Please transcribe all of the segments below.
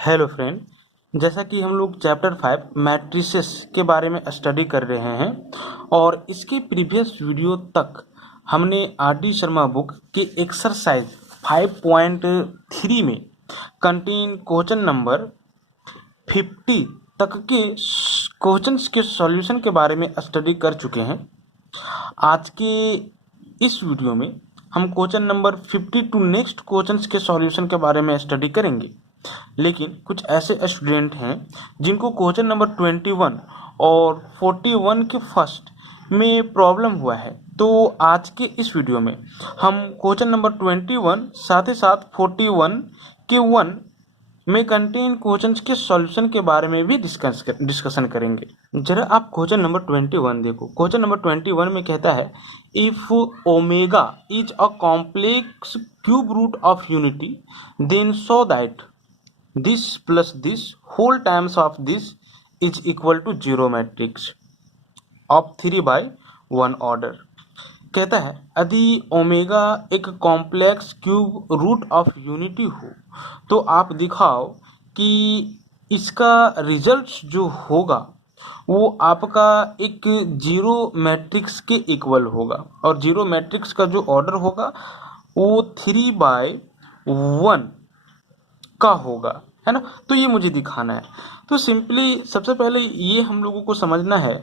Hello friend. जैसा कि हम लोग चैप्टर 5 मैट्रिसेस के बारे में स्टडी कर रहे हैं और इसके प्रीवियस वीडियो तक हमने आर डी शर्मा बुक के एक्सरसाइज 5.3 में कंटेन क्वेश्चन नंबर 50 तक के क्वेश्चंस के सॉल्यूशन के बारे में स्टडी कर चुके हैं। आज के इस वीडियो में हम क्वेश्चन नंबर 52 नेक्स्ट क्वेश्चंस के सॉल्यूशन के बारे में स्टडी करेंगे। लेकिन कुछ ऐसे स्टूडेंट हैं जिनको क्वेश्चन नंबर 21 और 41 के फर्स्ट में प्रॉब्लम हुआ है, तो आज के इस वीडियो में हम क्वेश्चन नंबर 21 साथ ही साथ 41 के 1 में कंटेन क्वेश्चंस के सॉल्यूशन के बारे में भी डिस्कशन करेंगे। जरा आप क्वेश्चन नंबर 21 देखो। क्वेश्चन नंबर 21 में कहता है if omega is a complex cube root of unity then so that this plus this whole times of this is equal to zero matrix of 3/1 order। कहता है यदि ओमेगा एक complex cube root of unity हो तो आप दिखाओ कि इसका रिजल्ट जो होगा वो आपका एक जीरो मैट्रिक्स के इक्वल होगा और जीरो मैट्रिक्स का जो ऑर्डर होगा वो 3/1 का होगा, है ना। तो ये मुझे दिखाना है। तो सिंपली सबसे पहले ये हम लोगों को समझना है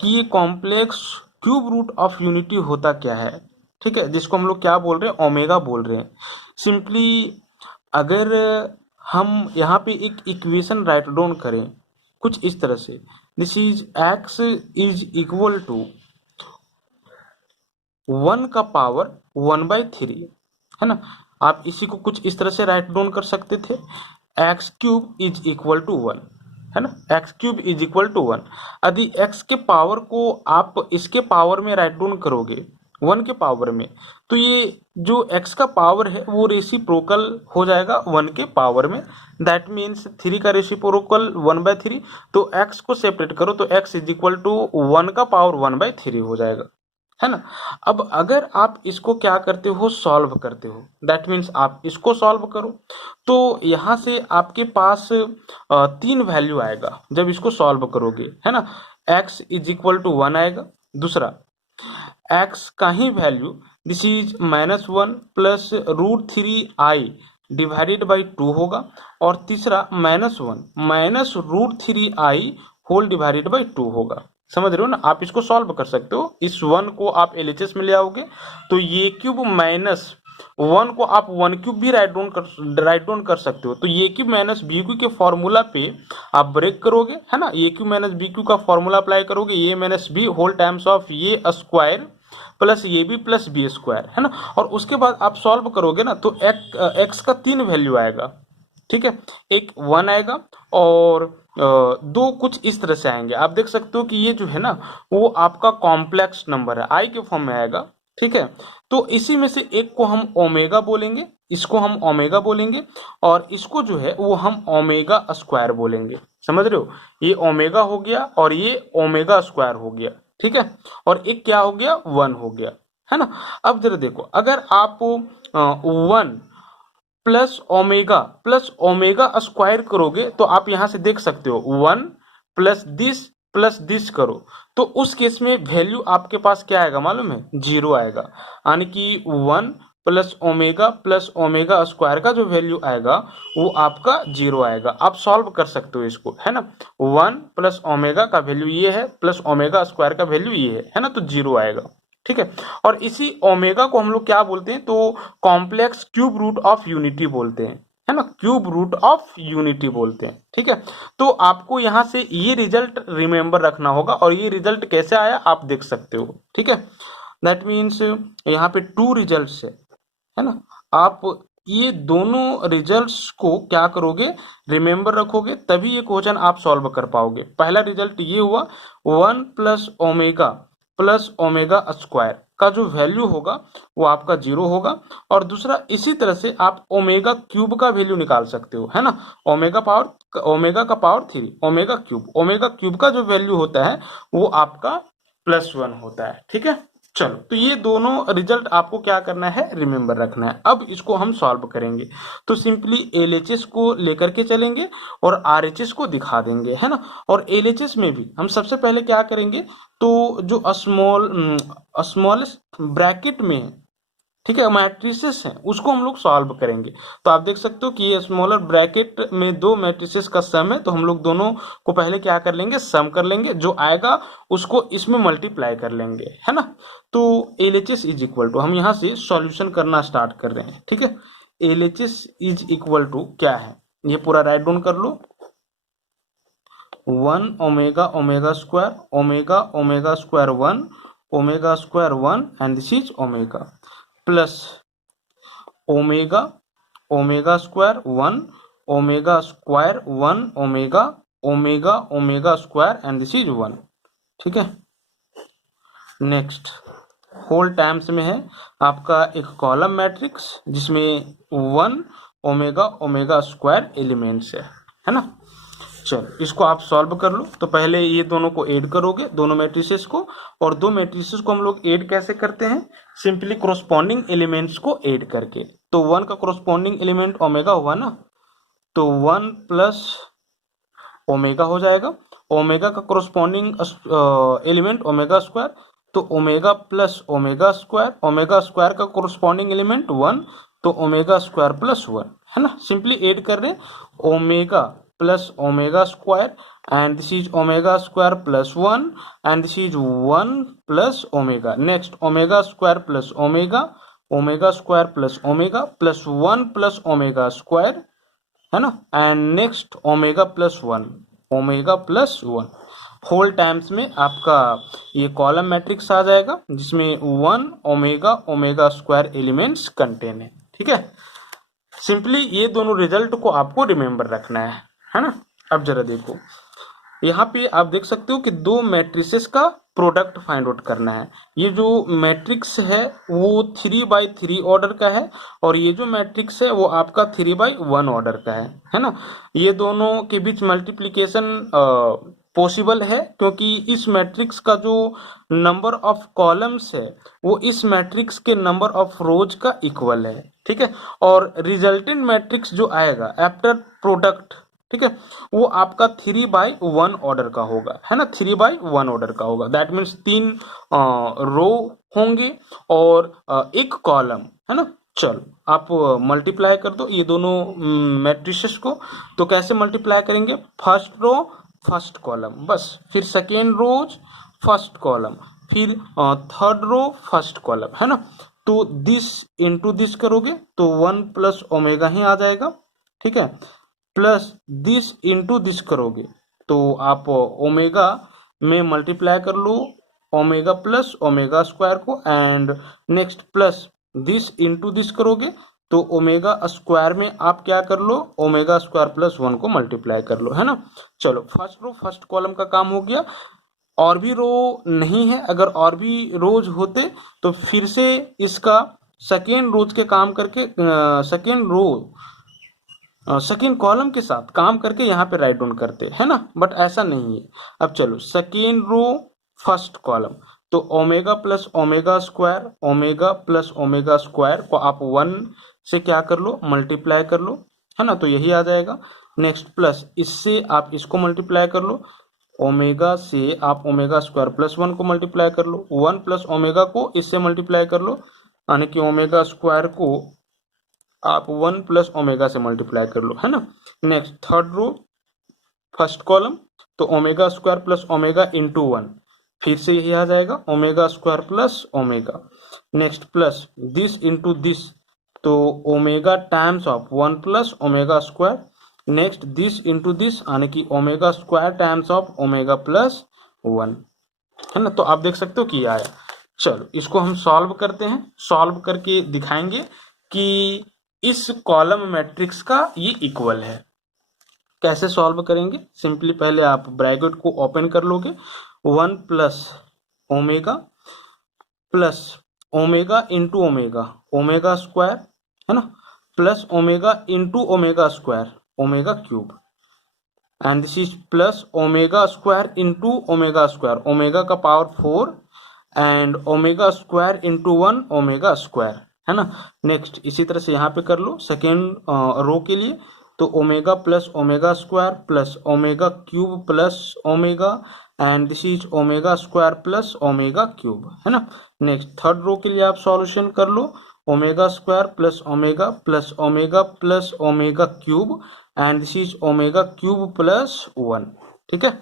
कि ये complex cube root of unity होता क्या है, ठीक है, जिसको हम लोग क्या बोल रहे हैं, ओमेगा बोल रहे हैं। सिंपली अगर हम यहाँ पे एक इक्वेशन राइट डाउन करें कुछ इस तरह से, this is x is equal to 1 का पावर 1/3, है ना। आप इसी को कुछ इस तरह से राइट डाउन कर सकते थे, x cube is equal to 1, है ना। X cube is equal to 1। यदि एक्स के पावर को आप इसके पावर में राइट डाउन करोगे 1 के पावर में, तो ये जो एक्स का पावर है वो रेसिप्रोकल हो जाएगा 1 के पावर में। दैट मीन्स 3 का रेसिप्रोकल 1/3। तो एक्स को सेपरेट करो तो एक्स इज इक्वल टू 1 का पावर 1/3 हो जाएगा, है ना। अब अगर आप इसको क्या करते हो, सॉल्व करते हो, दैट मीन्स आप इसको सॉल्व करो तो यहाँ से आपके पास 3 वैल्यू आएगा जब इसको सॉल्व करोगे, है ना। x इज इक्वल टू 1 आएगा, दूसरा x का ही value this is -1 plus √3i divided by 2 होगा, और तीसरा -1 minus √3i whole divided by 2 होगा। समझ रहे हो ना। आप इसको सॉल्व कर सकते हो। इस 1 को आप एलएचएस में ले आओगे तो ये क्यूब माइनस 1 को आप 1 क्यूब भी राइट डाउन कर सकते हो। तो a cube minus b cube के फॉर्मूला पे आप ब्रेक करोगे, है ना। A cube minus b cube का फॉर्मूला अप्लाई करोगे, a minus b whole times of a square plus a b plus b square, है ना। और उसके बाद आप सॉल्व करोगे ना तो एक्स का 3 वैल्यू आएगा, ठीक है। एक 1 आएगा और 2 कुछ इस तरह से आएंगे। आप देख सकते हो कि ये जो है ना वो आपका कॉम्प्लेक्स नंबर है, आई के फॉर्म में आएगा, ठीक है। तो इसी में से एक को हम ओमेगा बोलेंगे, इसको हम ओमेगा बोलेंगे, और इसको जो है वो हम ओमेगा स्क्वायर बोलेंगे। समझ रहे हो, ये ओमेगा हो गया और ये ओमेगा स्क्वायर हो गया, ठीक है। और एक क्या हो गया, 1 हो गया, है ना। अब जरा देखो, अगर आप 1 प्लस ओमेगा स्क्वायर करोगे तो आप यहां से देख सकते हो 1 प्लस दिस करो तो उस केस में वैल्यू आपके पास क्या आएगा मालूम है, 0 आएगा। यानी कि 1 प्लस ओमेगा स्क्वायर का जो वैल्यू आएगा वो आपका 0 आएगा। आप सॉल्व कर सकते हो इसको, है ना। 1 प्लस ओमेगा का वैल्यू ये है प्लस ओमेगा स्क्वायर का वैल्यू ये है ना, तो 0 आएगा, ठीक है। और इसी ओमेगा को हम लोग क्या बोलते हैं, तो complex cube root of unity बोलते हैं, है ना। क्यूब रूट ऑफ यूनिटी बोलते हैं, ठीक है। तो आपको यहां से ये रिजल्ट रिमेंबर रखना होगा और ये रिजल्ट कैसे आया आप देख सकते हो, ठीक है। दैट मीन्स यहाँ पे 2 रिजल्ट्स है ना। आप ये दोनों रिजल्ट्स को क्या करोगे, रिमेंबर रखोगे, तभी ये क्वेश्चन आप सॉल्व कर पाओगे। पहला रिजल्ट ये हुआ 1 प्लस ओमेगा स्क्वायर का जो वैल्यू होगा वो आपका 0 होगा, और दूसरा इसी तरह से आप ओमेगा क्यूब का वैल्यू निकाल सकते हो, है ना। ओमेगा का पावर 3 ओमेगा क्यूब का जो वैल्यू होता है वो आपका +1 होता है, ठीक है। चलो, तो ये दोनों रिजल्ट आपको क्या करना है, रिमेंबर रखना है। अब इसको हम सॉल्व करेंगे, तो सिंपली एलएचएस को लेकर के चलेंगे और आरएचएस को दिखा देंगे, है ना। और एलएचएस में भी हम सबसे पहले क्या करेंगे, तो जो स्मॉलेस्ट ब्रैकेट में है, ठीक है, मैट्रिसेस हैं, उसको हम लोग सॉल्व करेंगे। तो आप देख सकते हो कि ये स्मॉलर ब्रैकेट में दो मैट्रिसेस का सम है, तो हम लोग दोनों को पहले क्या कर लेंगे, सम कर लेंगे, जो आएगा उसको इसमें मल्टीप्लाई कर लेंगे, है ना। तो एलएचएस इज इक्वल टू, हम यहाँ से सॉल्यूशन करना स्टार्ट कर रहे हैं, ठीक है। एलएचएस इज इक्वल टू क्या है, ये पूरा राइट डाउन कर लो। 1 omega omega square omega omega square 1 omega square 1 and this is omega plus omega omega square 1 omega square 1 omega omega omega square and this is 1, ठीक है। Next whole times में है आपका एक कॉलम मैट्रिक्स जिसमें 1 omega omega square elements है ना। चलो, इसको आप सॉल्व कर लो। तो पहले ये दोनों को ऐड करोगे, दोनों मैट्रिसेस को, और दो मैट्रिसेस को हम लोग ऐड कैसे करते हैं, सिंपली कोरोस्पोंडिंग एलिमेंट्स को ऐड करके। तो 1 का कोरोस्पोंडिंग एलिमेंट ओमेगा हुआ ना, तो 1 प्लस ओमेगा हो जाएगा। ओमेगा का कोरोस्पोंडिंग एलिमेंट ओमेगा स्क्वायर, तो ओमेगा प्लस ओमेगा स्क्वायर का कोरोस्पोंडिंग एलिमेंट 1, तो ओमेगा स्क्वायर प्लस 1, है ना। सिंपली ऐड कर रहे हैं omega plus omega square and this is omega square plus 1 and this is 1 plus omega. Next omega square plus omega square plus omega plus 1 plus omega square, है ना। And next omega plus 1 whole times में आपका ये column matrix आ जाएगा जिसमें 1 omega omega square elements contain है, ठीक है। सिंपली ये दोनों रिजल्ट को आपको रिमेंबर रखना है ना। अब जरा देखो, यहाँ पे आप देख सकते हो कि दो मैट्रिसेस का प्रोडक्ट फाइंड आउट करना है। ये जो मैट्रिक्स है वो 3/3 ऑर्डर का है, और ये जो मैट्रिक्स है वो आपका 3/1 ऑर्डर का है ना। ये दोनों के बीच मल्टीप्लिकेशन पॉसिबल है, क्योंकि इस मैट्रिक्स का जो नंबर ऑफ कॉलम्स है वो इस मैट्रिक्स के नंबर ऑफ रोज का इक्वल है, ठीक है। और रिजल्टेंट मैट्रिक्स जो आएगा आफ्टर प्रोडक्ट, ठीक है, वो आपका 3/1 ऑर्डर का होगा, है ना। 3/1 ऑर्डर का होगा, दैट मीन्स 3 रो होंगे और एक कॉलम, है ना। चलो, आप मल्टीप्लाई कर दो ये दोनों मैट्रिसेस को। तो कैसे मल्टीप्लाई करेंगे, फर्स्ट रो फर्स्ट कॉलम, बस, फिर सेकेंड रोज फर्स्ट कॉलम, फिर थर्ड रो फर्स्ट कॉलम, है ना। तो दिस इंटू दिस करोगे तो 1 प्लस ओमेगा ही आ जाएगा, ठीक है। प्लस दिस इंटू दिस करोगे तो आप ओमेगा में मल्टीप्लाई कर लो ओमेगा प्लस ओमेगा स्क्वायर को, and next plus this into this करोगे तो ओमेगा स्क्वायर में आप क्या कर लो, ओमेगा स्क्वायर प्लस 1 को मल्टीप्लाई कर लो, है ना। चलो, फर्स्ट रो फर्स्ट कॉलम का काम हो गया। और भी रो नहीं है, अगर और भी रोज होते तो फिर से इसका सेकेंड रोज के काम करके सेकेंड कॉलम के साथ काम करके यहाँ पे राइट डाउन करते, है ना, बट ऐसा नहीं है। अब चलो, सेकेंड रो फर्स्ट कॉलम, तो ओमेगा प्लस ओमेगा स्क्वायर को आप 1 से क्या कर लो, मल्टीप्लाई कर लो, है ना। तो यही आ जाएगा। नेक्स्ट प्लस इससे आप इसको मल्टीप्लाई कर लो, ओमेगा से आप ओमेगा स्क्वायर प्लस 1 को मल्टीप्लाई कर लो, 1 प्लस ओमेगा को इससे मल्टीप्लाई कर लो, यानी कि ओमेगा स्क्वायर को आप 1 प्लस ओमेगा से मल्टीप्लाई कर लो, है ना। Next third row first column, तो omega square plus omega into 1, फिर से यही आ जाएगा, omega square plus omega. Next plus this into this, तो omega times of 1 plus omega square. Next this into this, यानी कि omega square times of omega plus 1, है ना। तो आप देख सकते हो कि आया। चलो, इसको हम सॉल्व करते हैं, सॉल्व करके दिखाएंगे कि इस कॉलम मैट्रिक्स का ये इक्वल है। कैसे सॉल्व करेंगे, सिंपली पहले आप ब्रैकेट को ओपन कर लोगे, 1 plus omega into omega square, है ना, plus omega into omega square, omega cube, and this is plus omega square into omega square, omega का power 4 and omega square into 1 omega square, है ना। Next इसी तरह से यहाँ पे कर लो सेकेंड रो के लिए, तो omega plus omega square plus omega cube plus omega and this is omega square plus omega cube, है ना। नेक्स्ट थर्ड रो के लिए आप सॉल्यूशन कर लो, omega square plus omega plus omega cube and this is omega cube plus 1, ठीक है।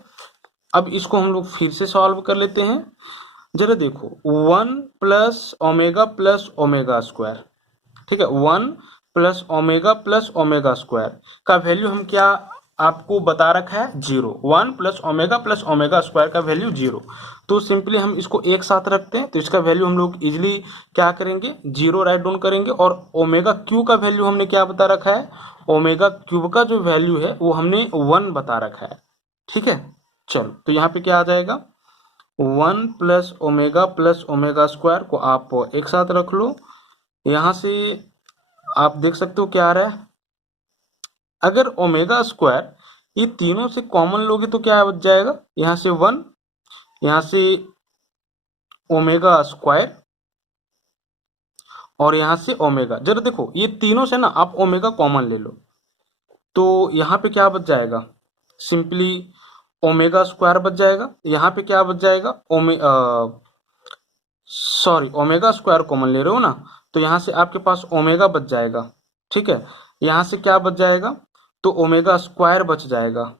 अब इसको हम लोग फिर से सॉल्व कर लेते हैं। जरा देखो 1 प्लस ओमेगा स्क्वायर, ठीक है, 1 प्लस ओमेगा स्क्वायर का वैल्यू हम क्या आपको बता रखा है 0, 1 प्लस ओमेगा स्क्वायर का वैल्यू 0। तो सिंपली हम इसको एक साथ रखते हैं तो इसका वैल्यू हम लोग इजिली क्या करेंगे 0 राइट डाउन करेंगे। और ओमेगा क्यू का वैल्यू हमने क्या बता रखा है, ओमेगा क्यूब का जो वैल्यू है वो हमने 1 बता रखा है, ठीक है। चलो तो यहाँ पे क्या आ जाएगा 1 प्लस ओमेगा स्क्वायर को आप एक साथ रख लो। यहाँ से आप देख सकते हो क्या आ रहा है, अगर ओमेगा स्क्वायर ये तीनों से कॉमन लोगे तो क्या बच जाएगा, यहाँ से 1, यहाँ से ओमेगा स्क्वायर और यहाँ से ओमेगा। जरा देखो ये तीनों से ना आप ओमेगा कॉमन ले लो तो यहाँ पे क्या बच जाएगा, सिंपली ओमेगा स्क्वायर बच जाएगा। यहाँ पे क्या बच जाएगा ओमेगा स्क्वायर कॉमन ले रहे हो ना, तो यहाँ से आपके पास ओमेगा बच जाएगा, ठीक है। यहाँ से क्या बच जाएगा, तो ओमेगा स्क्वायर बच जाएगा,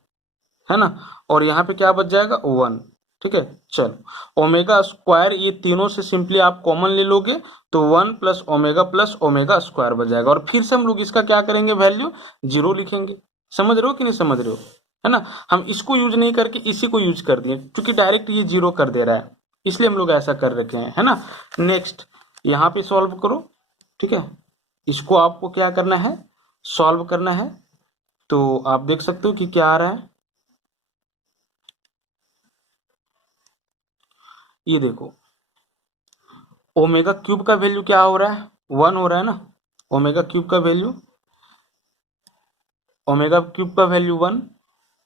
है ना। और यहाँ पे क्या बच जाएगा 1, ठीक है। चलो ओमेगा स्क्वायर ये तीनों से सिंपली आप कॉमन ले लोगे तो 1 प्लस ओमेगा स्क्वायर बच जाएगा। और फिर से हम लोग इसका क्या करेंगे वैल्यू 0 लिखेंगे। समझ रहे हो कि नहीं समझ रहे हो, है ना। हम इसको यूज नहीं करके इसी को यूज कर दिए क्योंकि डायरेक्ट ये 0 कर दे रहा है, इसलिए हम लोग ऐसा कर रखे हैं, है ना। नेक्स्ट यहाँ पे सॉल्व करो, ठीक है। इसको आपको क्या करना है सॉल्व करना है, तो आप देख सकते हो कि क्या आ रहा है, ये देखो ओमेगा क्यूब का वैल्यू क्या हो रहा है 1 हो रहा है ना, ओमेगा क्यूब का वैल्यू 1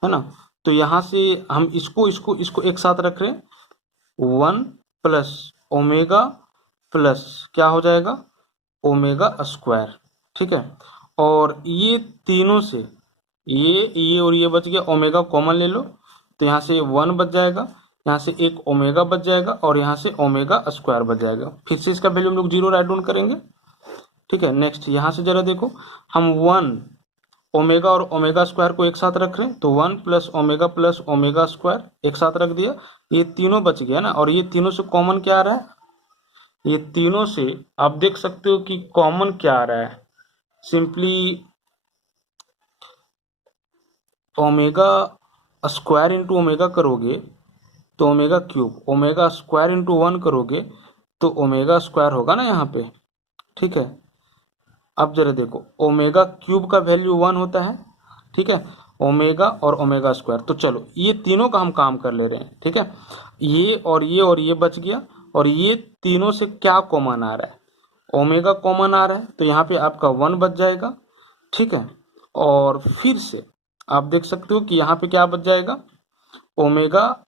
है ना। तो यहाँ से हम इसको एक साथ रख रहे हैं 1 प्लस ओमेगा प्लस क्या हो जाएगा ओमेगा स्क्वायर, ठीक है। और ये तीनों से ये और ये बच गया, ओमेगा कॉमन ले लो तो यहाँ से 1 बच जाएगा, यहाँ से एक ओमेगा बच जाएगा और यहाँ से ओमेगा स्क्वायर बच जाएगा। फिर से इसका वैल्यू हम लोग 0 राइट डाउन करेंगे, ठीक है। नेक्स्ट यहाँ से जरा देखो हम 1 ओमेगा और ओमेगा स्क्वायर को एक साथ रख रहे हैं तो 1 प्लस ओमेगा स्क्वायर एक साथ रख दिया, ये तीनों बच गया ना। और ये तीनों से कॉमन क्या आ रहा है, ये तीनों से आप देख सकते हो कि कॉमन क्या आ रहा है, simply omega square into omega करोगे तो omega cube, omega square into 1 करोगे तो ओमेगा स्क्वायर होगा ना यहाँ पे, ठीक है। अब जरा देखो ओमेगा क्यूब का वैल्यू 1 होता है, ठीक है, ओमेगा और ओमेगा स्क्वायर। तो चलो ये तीनों का हम काम कर ले रहे हैं, ठीक है। और ये बच गया और ये तीनों से क्या कॉमन आ रहा है, ओमेगा कॉमन आ रहा है तो यहाँ पे आपका 1 बच जाएगा, ठीक है। और फिर से आप देख सकते हो कि यहाँ पे क्या बच जाएगा ओमेगा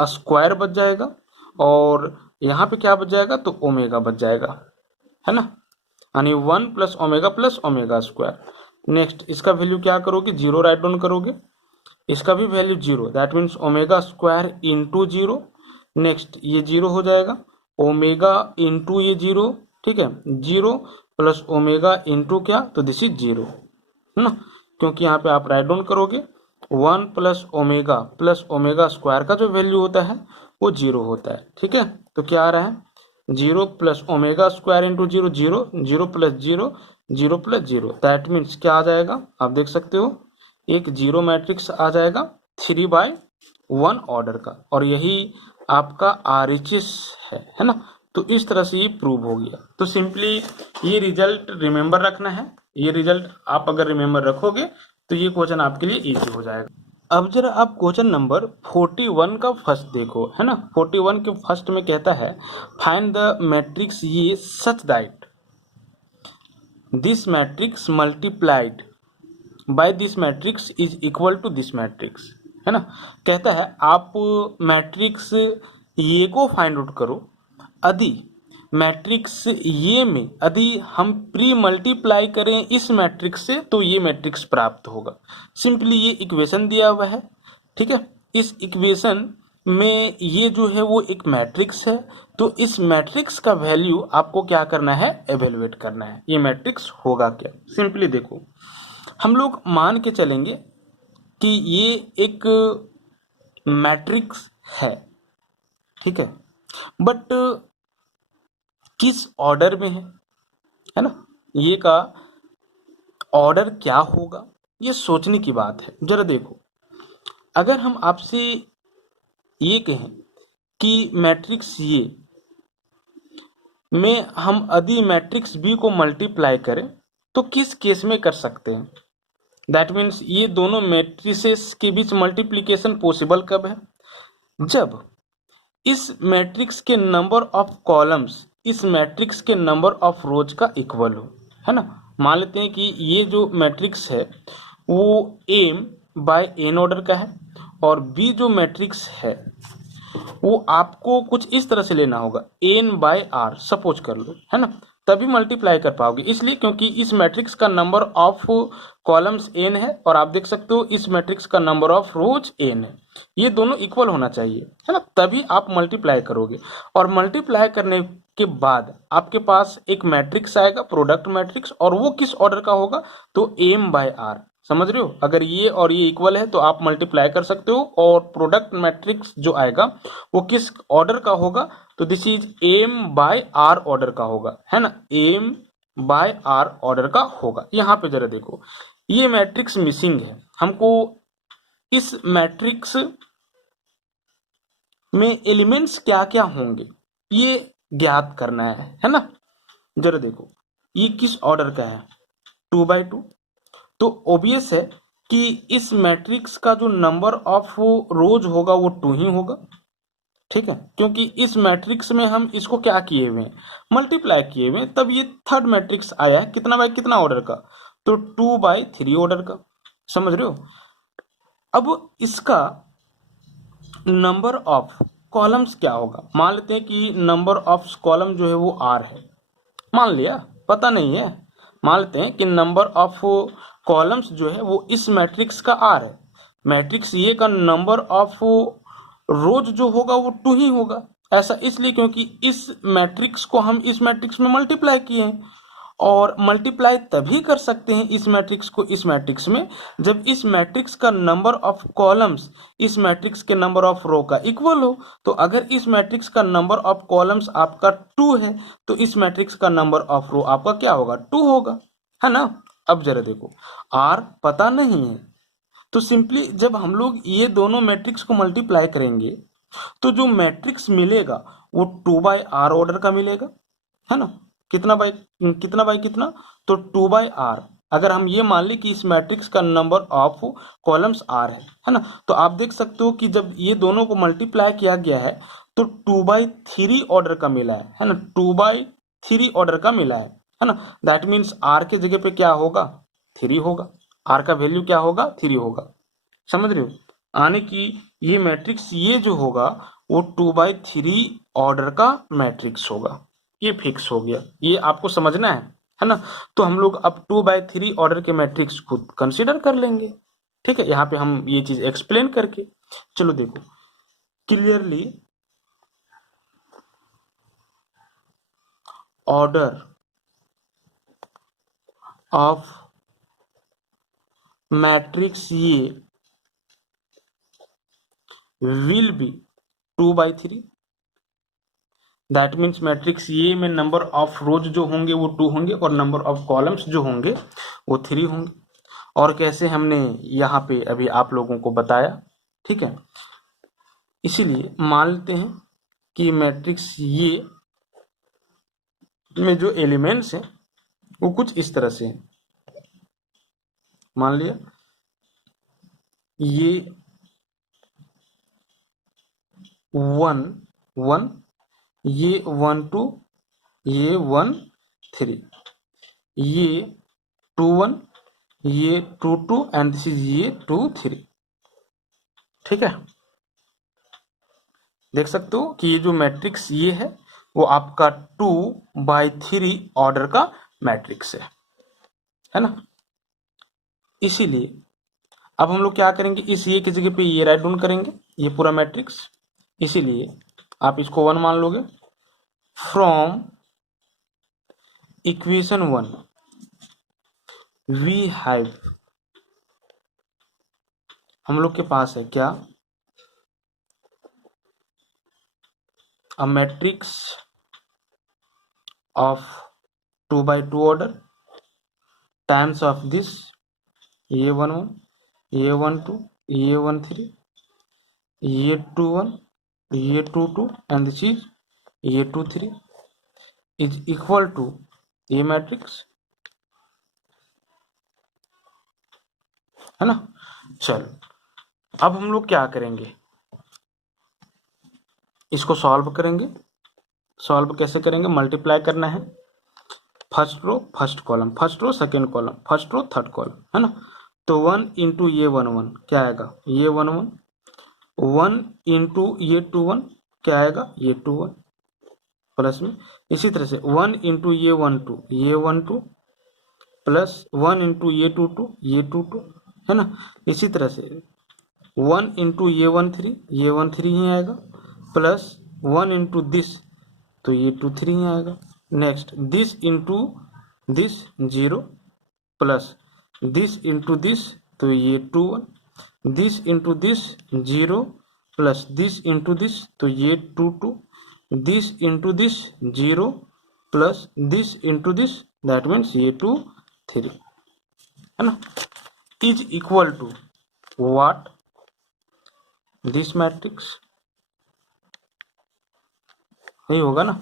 स्क्वायर बच जाएगा और यहाँ पे क्या बच जाएगा तो ओमेगा बच जाएगा, है ना। यानी 1 प्लस ओमेगा स्क्वायर। नेक्स्ट इसका वैल्यू क्या करोगे 0 राइट डाउन करोगे, इसका भी value 0, that means omega square into 0। Next ये 0 हो जाएगा, ओमेगा इंटू ये 0, ठीक है, 0 प्लस ओमेगा इंटू क्या तो दिस इज 0, है ना। क्योंकि यहाँ पे आप राइट डाउन करोगे 1 प्लस ओमेगा स्क्वायर का जो वैल्यू होता है वो 0 होता है, ठीक है। तो क्या आ रहा है 0 plus omega square into 0, 0 plus 0 plus 0, that means क्या आ जाएगा आप देख सकते हो एक 0 मैट्रिक्स आ जाएगा 3/1 ऑर्डर का, और यही आपका आरएचएस है ना। तो इस तरह से ये प्रूव हो गया। तो सिंपली ये रिजल्ट रिमेंबर रखना है, ये रिजल्ट आप अगर रिमेंबर रखोगे तो ये क्वेश्चन आपके लिए इजी हो जाएगा। अब जरा आप क्वेश्चन नंबर 41 का फर्स्ट देखो, है ना। 41 के फर्स्ट में कहता है find the matrix a such that this matrix multiplied by this matrix is equal to this matrix, है ना। कहता है आप मैट्रिक्स ये को फाइंड आउट करो यदि मैट्रिक्स ये में यदि हम प्री मल्टीप्लाई करें इस मैट्रिक्स से तो ये मैट्रिक्स प्राप्त होगा। सिंपली ये इक्वेशन दिया हुआ है, ठीक है। इस इक्वेशन में ये जो है वो एक मैट्रिक्स है, तो इस मैट्रिक्स का वैल्यू आपको क्या करना है, एवेल्युएट करना है। ये मैट्रिक्स होगा क्या, सिंपली देखो, हम लोग मान के चलेंगे कि ये एक मैट्रिक्स है, ठीक है, बट किस ऑर्डर में है ना, ये का ऑर्डर क्या होगा, ये सोचने की बात है। जरा देखो, अगर हम आपसे ये कहें कि मैट्रिक्स ये में हम यदि मैट्रिक्स बी को मल्टीप्लाई करें तो किस केस में कर सकते हैं, दैट मीन्स ये दोनों मैट्रिसेस के बीच मल्टीप्लिकेशन पॉसिबल कब है, जब इस मैट्रिक्स के नंबर ऑफ कॉलम्स इस मैट्रिक्स के नंबर ऑफ रोज का इक्वल हो, है ना। मान लेते हैं कि ये जो मैट्रिक्स है वो एम बाय एन ऑर्डर का है और बी जो मैट्रिक्स है वो आपको कुछ इस तरह से लेना होगा, एन बाय आर सपोज कर लो, है ना, तभी मल्टीप्लाई कर पाओगे। इसलिए क्योंकि इस मैट्रिक्स का नंबर ऑफ कॉलम्स एन है और आप देख सकते हो इस मैट्रिक्स का नंबर ऑफ रोज एन है, ये दोनों इक्वल होना चाहिए, है ना, तभी आप मल्टीप्लाई करोगे। और मल्टीप्लाई करने के बाद आपके पास एक मैट्रिक्स आएगा, प्रोडक्ट मैट्रिक्स, और वो किस ऑर्डर का होगा, तो एम बाय आर। समझ रहे हो, अगर ये और ये इक्वल है तो आप मल्टीप्लाई कर सकते हो, और प्रोडक्ट मैट्रिक्स जो आएगा वो किस ऑर्डर का होगा, तो this is m by r order का होगा, है ना, एम बाय आर ऑर्डर का होगा। यहां पे जरा देखो, ये मैट्रिक्स मिसिंग है, हमको इस मैट्रिक्स में एलिमेंट्स क्या क्या होंगे ये ज्ञात करना है ना। जरा देखो, ये किस ऑर्डर का है, 2x2, तो ओबियस है कि इस मैट्रिक्स का जो नंबर ऑफ रोज होगा वो 2 ही होगा, ठीक है, क्योंकि इस मैट्रिक्स में हम इसको क्या किए हुए हैं, मल्टीप्लाई किए हुए हैं, तब ये थर्ड मैट्रिक्स आया है कितना बाय कितना ऑर्डर का, तो 2/3 ऑर्डर का। समझ रहे हो, अब इसका नंबर ऑफ कॉलम्स क्या होगा, मान लेते हैं कि नंबर ऑफ कॉलम जो है वो आर है, मान लिया, पता नहीं है, मान लेते हैं कि नंबर ऑफ कॉलम्स जो है वो इस मैट्रिक्स का आर है, मैट्रिक्स ये का नंबर ऑफ रोज जो होगा वो 2 ही होगा। ऐसा इसलिए क्योंकि इस मैट्रिक्स को हम इस मैट्रिक्स में मल्टीप्लाई किए हैं, और मल्टीप्लाई तभी कर सकते हैं इस मैट्रिक्स को इस मैट्रिक्स में जब इस मैट्रिक्स का नंबर ऑफ कॉलम्स इस मैट्रिक्स के नंबर ऑफ रो का इक्वल हो। तो अगर इस मैट्रिक्स का नंबर ऑफ कॉलम्स आपका 2 है तो इस मैट्रिक्स का नंबर ऑफ रो आपका क्या होगा, 2 होगा, है ना। अब जरा देखो, आर पता नहीं है, तो सिंपली जब हम लोग ये दोनों मैट्रिक्स को मल्टीप्लाई करेंगे तो जो मैट्रिक्स मिलेगा वो 2/r ऑर्डर का मिलेगा, है ना, कितना बाय कितना, तो 2/r। अगर हम ये मान ले कि इस मैट्रिक्स का नंबर ऑफ कॉलम्स आर है ना, तो आप देख सकते हो कि जब ये दोनों को मल्टीप्लाई किया गया है तो 2/3 ऑर्डर का मिला है ना, 2/3 ऑर्डर का मिला है ना, दैट मीन्स आर के जगह पे क्या होगा, 3 होगा, आर का वैल्यू क्या होगा, 3 होगा। समझ रहे हो, आने की ये मैट्रिक्स ये जो होगा वो 2/3 ऑर्डर का मैट्रिक्स होगा, ये फिक्स हो गया, ये आपको समझना है ना। तो हम लोग अब 2/3 ऑर्डर के मैट्रिक्स खुद कंसीडर कर लेंगे, ठीक है, यहाँ पे हम ये चीज एक्सप्लेन करके। चलो देखो क्लियरली, ऑर्डर ऑफ मैट्रिक्स ये will be 2/3, that means matrix ये में नंबर ऑफ रोज जो होंगे वो 2 होंगे और नंबर ऑफ कॉलम्स जो होंगे वो 3 होंगे। और कैसे हमने यहाँ पे अभी आप लोगों को बताया, ठीक है। इसीलिए मान लेते हैं कि मैट्रिक्स ये में जो एलिमेंट्स हैं वो कुछ इस तरह से हैं, मान लिया ये 1 1, ये 1 2, ये 1 3, ये 2 1, ये 2 2 एंड दिस इज ये 2 3, ठीक है। देख सकते हो कि ये जो मैट्रिक्स ये है वो आपका 2/3 ऑर्डर का मैट्रिक्स है ना। इसीलिए अब हम लोग क्या करेंगे, इस ये की जगह पे ये राइट डाउन करेंगे, ये पूरा मैट्रिक्स। इसीलिए आप इसको 1 मान लोगे। फ्रॉम इक्वेशन 1 वी हैव, हम लोग के पास है क्या, a matrix of 2/2 order times of this ये 1 1, ये 1 2, ये 1 3, ये 2 1, ये 2 2 एंड दिस इज ये 2 3 इज इक्वल टू ये मैट्रिक्स, है ना। चलो अब हम लोग क्या करेंगे, इसको सॉल्व करेंगे। सॉल्व कैसे करेंगे, मल्टीप्लाई करना है, first row first column, first row second column, first row third column, है ना। तो 1 इंटू ये 1 1 क्या आएगा, ये 1 1, 1 इंटू ये 2 1 क्या आएगा, ये 2 1 प्लस में। इसी तरह से 1 इंटू ये 1 2, ये 1 2 प्लस 1 इंटू ये 2 2, ये 2 2, है ना। इसी तरह से 1 इंटू ये 1 3, ये 1 3 ही आएगा, प्लस 1 इंटू दिस, तो ये 2 3 ही आएगा। Next this into this 0 plus this into this, तो a 2 1, this into this 0 plus this into this, तो a 2 2, this into this 0 plus this into this, that means a 2 3, है ना, is equal to what, this matrix, नहीं होगा ना।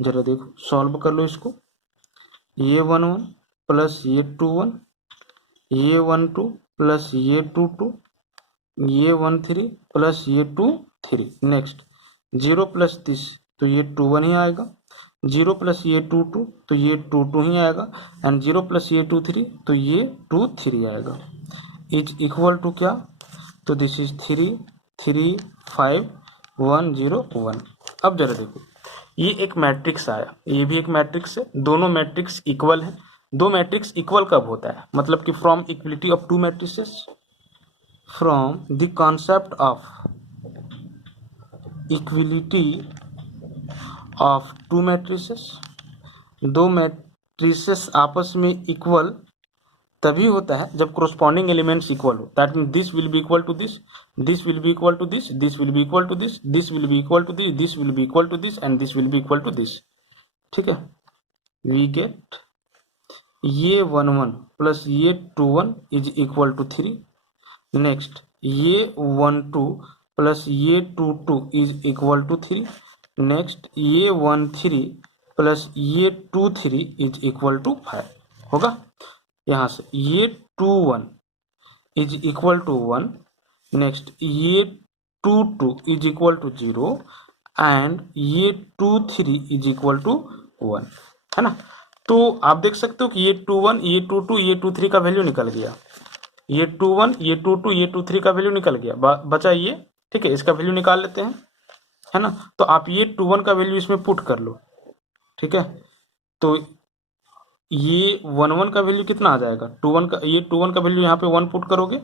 जरा देखो solve कर लो इसको, ये 1 1 प्लस ये 2 1, ये 1 2 प्लस ये 2 2, ये 1 3 प्लस ये 2 3। नेक्स्ट 0 प्लस दिस, तो ये 2 1 ही आएगा, 0 प्लस ये 2 2, तो ये 2 2 ही आएगा, एंड 0 प्लस ये 2 3, तो ये 2 3 आएगा, इज इक्वल टू क्या, तो दिस इज 3 3 5 1 0 1। अब जरा देखो ये एक मैट्रिक्स आया, ये भी एक मैट्रिक्स है, दोनों मैट्रिक्स इक्वल है। दो मैट्रिक्स इक्वल कब होता है, मतलब कि from equality of two matrices, from the concept of equality of two matrices. दो मैट्रिसेस आपस में इक्वल तभी होता है जब कोरोस्पॉन्डिंग एलिमेंट्स इक्वल हो, that mean this will be equal to this, this will be equal to this, this will be equal to this, this will be equal to this, this will be equal to this and this will be equal to this. ठीक है, we get ये 1 1 plus ये 2 1 is equal to 3। Next ये 1 2 plus ये 2 2 is equal to 3। Next ये 1 3 plus ये 2 3 is equal to 5 होगा। यहाँ से ये 2 1 इज इक्वल टू 1, नेक्स्ट ये 2 2 इज इक्वल टू 0 एंड ये 2 3 इज इक्वल टू 1, है ना। तो आप देख सकते हो कि ये 2 1, ये 2 2, ये 2 3 का वैल्यू निकल गया, ये 2 1, ये 2 2, ये 2 3 का वैल्यू निकल गया, बचा ये। ठीक है, इसका वैल्यू निकाल लेते हैं, है ना। तो आप ये 2 1 का वैल्यू इसमें पुट कर लो। ठीक है, तो ये 1 1 का वैल्यू कितना आ जाएगा, 2 1 का, ये 2 1 का वैल्यू यहाँ पे 1 पुट करोगे।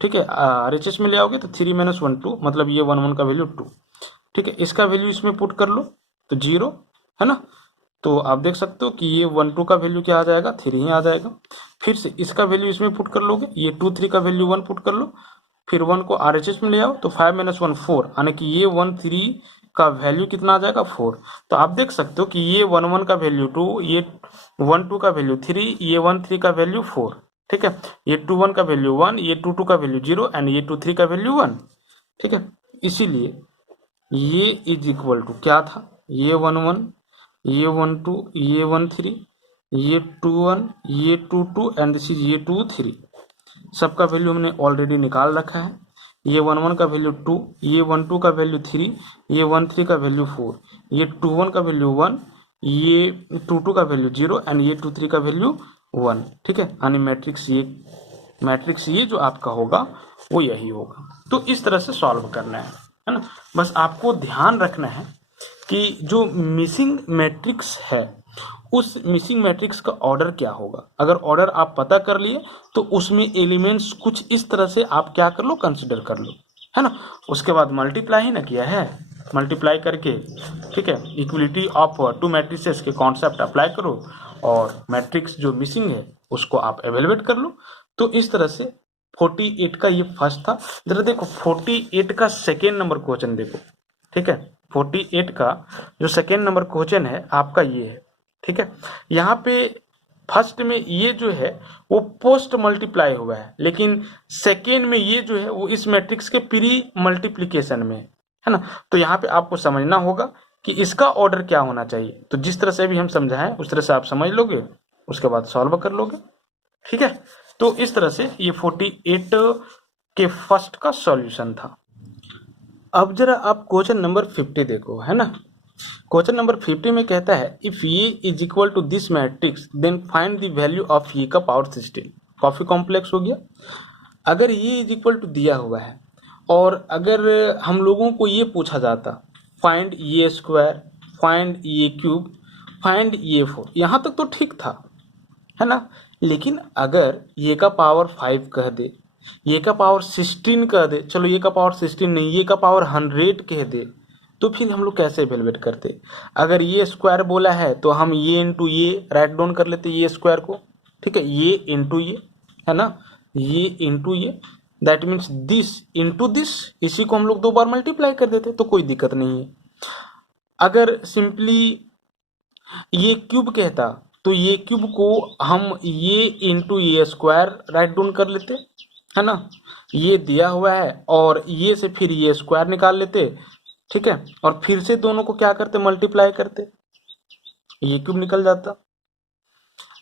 ठीक है, RHS में ले आओगे तो 3 - 1 2, मतलब ये 1 1 का वैल्यू 2। ठीक है, इसका वैल्यू इसमें पुट कर लो तो 0, है ना। तो आप देख सकते हो कि ये 1 2 का वैल्यू क्या आ जाएगा, 3 ही आ जाएगा। फिर से इसका वैल्यू इसमें पुट कर लोगे, ये 2 3 का वैल्यू 1 पुट कर लो, फिर 1 को RHS में ले आओ तो 5 - 1 4, यानी कि ये 1 3 का वैल्यू कितना आ जाएगा, 4। तो आप देख सकते हो कि ये 1 1 का वैल्यू 2, ये 1 2 का वैल्यू 3, ये 1 3 का वैल्यू 4। ठीक है, ये 2 1 का वैल्यू 1, ये 2 2 का वैल्यू 0 एंड ये 2 3 का वैल्यू 1। ठीक है, इसीलिए ये इज इक्वल टू क्या था, ये 1 1, ये 1 2, ये 1 3, ये 2 1, ये 2 2 एंड दिस इज ये 2 3। सबका वैल्यू हमने ऑलरेडी निकाल रखा है। ये 1 1 का वैल्यू 2, ये 1 2 का वैल्यू 3, ये 1 3 का वैल्यू 4, ये 2 1 का वैल्यू 1, ये 2 2 का वैल्यू 0 एंड ये 2 3 का वैल्यू 1। ठीक है, यानी मैट्रिक्स ये जो आपका होगा वो यही होगा। तो इस तरह से सॉल्व करना है ना। बस आपको ध्यान रखना है कि जो मिसिंग मैट्रिक्स है उस मिसिंग मैट्रिक्स का ऑर्डर क्या होगा। अगर ऑर्डर आप पता कर लिए तो उसमें एलिमेंट्स कुछ इस तरह से आप क्या कर लो, कंसिडर कर लो, है ना। उसके बाद मल्टीप्लाई ही ना किया है, मल्टीप्लाई करके, ठीक है, इक्वलिटी ऑफ टू मैट्रिसेस के कॉन्सेप्ट अप्लाई करो और मैट्रिक्स जो मिसिंग है उसको आप एवेलुएट कर लो। तो इस तरह से 48 का ये फर्स्ट था। जरा देखो 48 का सेकेंड नंबर क्वेश्चन देखो, ठीक है। 48 का जो सेकेंड नंबर क्वेश्चन है आपका ये है, ठीक है। यहाँ पे फर्स्ट में ये जो है वो पोस्ट मल्टीप्लाई हुआ है, लेकिन सेकेंड में ये जो है वो इस मैट्रिक्स के प्री मल्टीप्लिकेशन में है ना। तो यहाँ पे आपको समझना होगा कि इसका ऑर्डर क्या होना चाहिए। तो जिस तरह से भी हम समझाएं उस तरह से आप समझ लोगे, उसके बाद सॉल्व कर लोगे, ठीक है। तो इस तरह से ये 48 के फर्स्ट का सॉल्यूशन था। अब जरा आप क्वेश्चन नंबर 50 देखो, है ना। क्वेश्चन नंबर 50 में कहता है if a is equal to this matrix then find the value of a का पावर 16। काफी कॉम्प्लेक्स हो गया। अगर ये इज इक्वल टू दिया हुआ है और अगर हम लोगों को ये पूछा जाता फाइंड ये स्क्वायर, फाइंड ये क्यूब, फाइंड ये 4, यहाँ तक तो ठीक था, है ना। लेकिन अगर ये का पावर 5 कह दे, ये का पावर 16 कह दे, चलो ये का पावर 16 नहीं, ये का पावर 100 कह दे, तो फिर हम लोग कैसे इवेलुएट करते। अगर ये स्क्वायर बोला है तो हम ये इंटू ये राइट डाउन कर लेते, ये स्क्वायर को, ठीक है, ये इंटू ये, है ना, ये इंटू ये, that means this into this, इसी को हम लोग 2 बार मल्टीप्लाई कर देते तो कोई दिक्कत नहीं है। अगर सिंपली ये क्यूब कहता तो ये क्यूब को हम ये इंटू ये स्क्वायर राइट डाउन कर लेते, है ना। ये दिया हुआ है और ये से फिर ये स्क्वायर निकाल लेते, ठीक है, और फिर से दोनों को क्या करते, मल्टीप्लाई करते, ये क्यूब निकल जाता।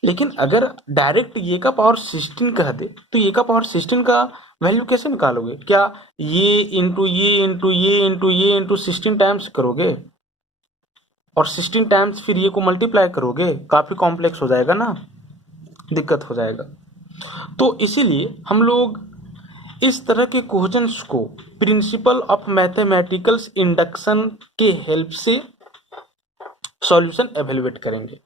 लेकिन अगर डायरेक्ट ये का पावर 16 कह दे तो ये का पावर 16 का वैल्यू कैसे निकालोगे। क्या ये इंटू ये इंटू ये इंटू ये इंटू 16 टाइम्स करोगे और 16 टाइम्स फिर ये को मल्टीप्लाई करोगे, काफी कॉम्प्लेक्स हो जाएगा ना, दिक्कत हो जाएगा। तो इसीलिए हम लोग इस तरह के क्वेश्चंस को प्रिंसिपल ऑफ मैथमेटिकल्स इंडक्शन के हेल्प से सॉल्यूशन एवेलुएट करेंगे,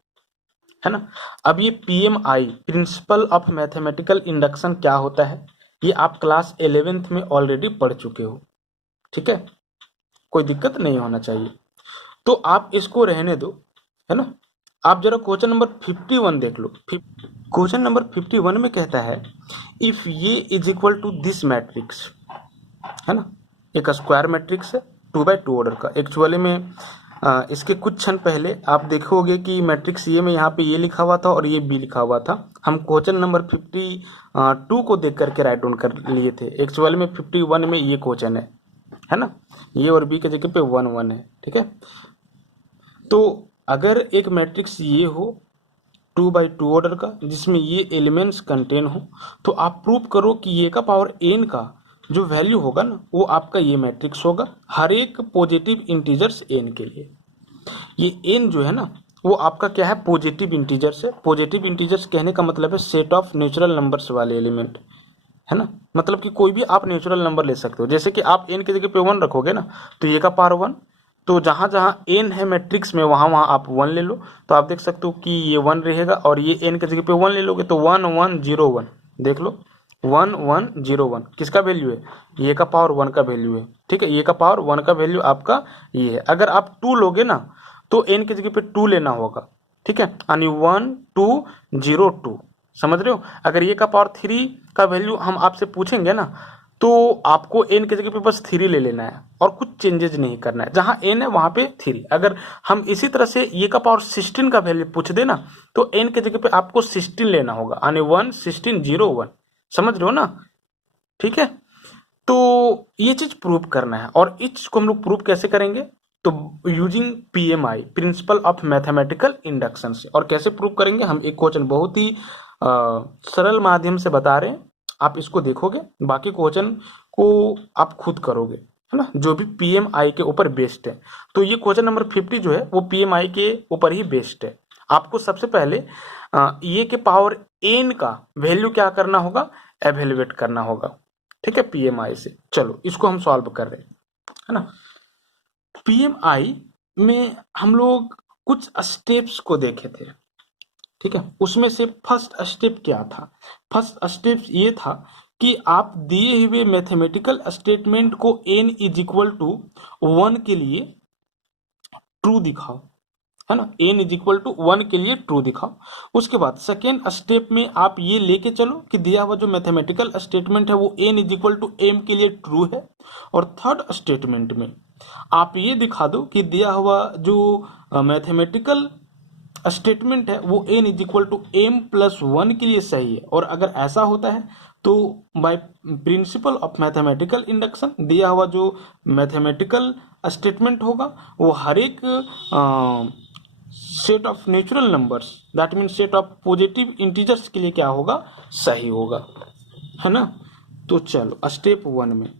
है ना। अब ये PMI principal of mathematical induction क्या होता है ये आप क्लास 11th में ऑलरेडी पढ़ चुके हो, ठीक है, कोई दिक्कत नहीं होना चाहिए। तो आप इसको रहने दो, है ना। आप जरा क्वेश्चन नंबर 51 देख लो। क्वेश्चन नंबर 51 में कहता है if a is equal to this matrix, है ना, एक स्क्वायर मैट्रिक्स है 2x2 ऑर्डर का। एक्चुअली में इसके कुछ क्षण पहले आप देखोगे कि मैट्रिक्स ये में यहाँ पे ये लिखा हुआ था और ये बी लिखा हुआ था। हम क्वेश्चन नंबर 52 को देख करके राइट डाउन कर लिए थे। एक्चुअली में 51 में ये क्वेश्चन है ना, ये और बी के जगह पे 1 1 है, ठीक है। तो अगर एक मैट्रिक्स ये हो 2x2 ऑर्डर का जिसमें ये एलिमेंट्स कंटेन हो तो आप प्रूव करो कि ये का पावर n का जो वैल्यू होगा ना वो आपका ये मैट्रिक्स होगा हर एक पॉजिटिव इंटीजर्स n के लिए। ये n जो है ना वो आपका क्या है, पॉजिटिव इंटीजर्स है। पॉजिटिव इंटीजर्स कहने का मतलब है सेट ऑफ नेचुरल नंबर्स वाले एलिमेंट, है ना। मतलब कि कोई भी आप नेचुरल नंबर ले सकते हो। जैसे कि आप n की जगह पे 1 रखोगे ना तो ये का पावर 1, तो जहां जहां n है मैट्रिक्स में वहां वहां आप 1 ले लो। तो आप देख सकते हो कि ये 1 रहेगा और ये n की जगह पे 1 ले लोगे तो 1 1 0 1, देख लो 1 1 0 1 किसका वैल्यू है, ये का पावर 1 का वैल्यू है, ठीक है। ये का पावर 1 का वैल्यू आपका ये है। अगर आप 2 लोगे ना तो n की जगह पे 2 लेना होगा, ठीक है, यानी 1 2 0 2, समझ रहे हो। अगर ये का पावर 3 का वैल्यू हम आपसे पूछेंगे ना तो आपको n की जगह पे बस 3 ले लेना है और कुछ चेंजेस नहीं करना है। जहां n है वहां पे 3। अगर हम इसी तरह से ये का पावर 16 का वैल्यू पूछ देना तो n की जगह पे आपको 16 लेना होगा, यानी 1 16 0 1, समझ रहे हो ना, ठीक है। तो ये चीज प्रूव करना है और इस चीज को हम लोग प्रूव कैसे करेंगे, तो using PMI principal of mathematical induction से। और कैसे प्रूव करेंगे, हम एक क्वेश्चन बहुत ही सरल माध्यम से बता रहे हैं, आप इसको देखोगे, बाकी क्वेश्चन को आप खुद करोगे, है ना, जो भी पीएमआई के ऊपर बेस्ड है। तो ये क्वेश्चन नंबर 50 जो है वो पीएमआई के ऊपर ही बेस्ड है। आपको सबसे पहले ये के पावर n का वैल्यू क्या करना होगा, एवेलुएट करना होगा, ठीक है, पीएमआई से। चलो इसको हम सॉल्व कर रहे हैं, है ना। पीएमआई में हम लोग कुछ स्टेप्स को देखे थे, ठीक है। उसमें से फर्स्ट स्टेप क्या था? फर्स्ट स्टेप ये था कि आप दिए हुए मैथमेटिकल स्टेटमेंट को n इज इक्वल टू 1 के लिए ट्रू दिखाओ, है ना। n इज इक्वल टू 1 के लिए ट्रू दिखाओ। उसके बाद सेकेंड स्टेप में आप ये लेके चलो कि दिया हुआ जो मैथमेटिकल स्टेटमेंट है वो n is equal to m के लिए ट्रू है। और थर्ड स्टेटमेंट में आप ये दिखा दो कि दिया हुआ जो मैथमेटिकल स्टेटमेंट है वो n is equal to m plus 1 के लिए सही है। और अगर ऐसा होता है तो by principle of mathematical induction दिया हुआ जो मैथमेटिकल स्टेटमेंट होगा वो हर एक set of natural numbers that mean set of positive integers के लिए क्या होगा? सही होगा, है ना। तो चलो स्टेप 1 में,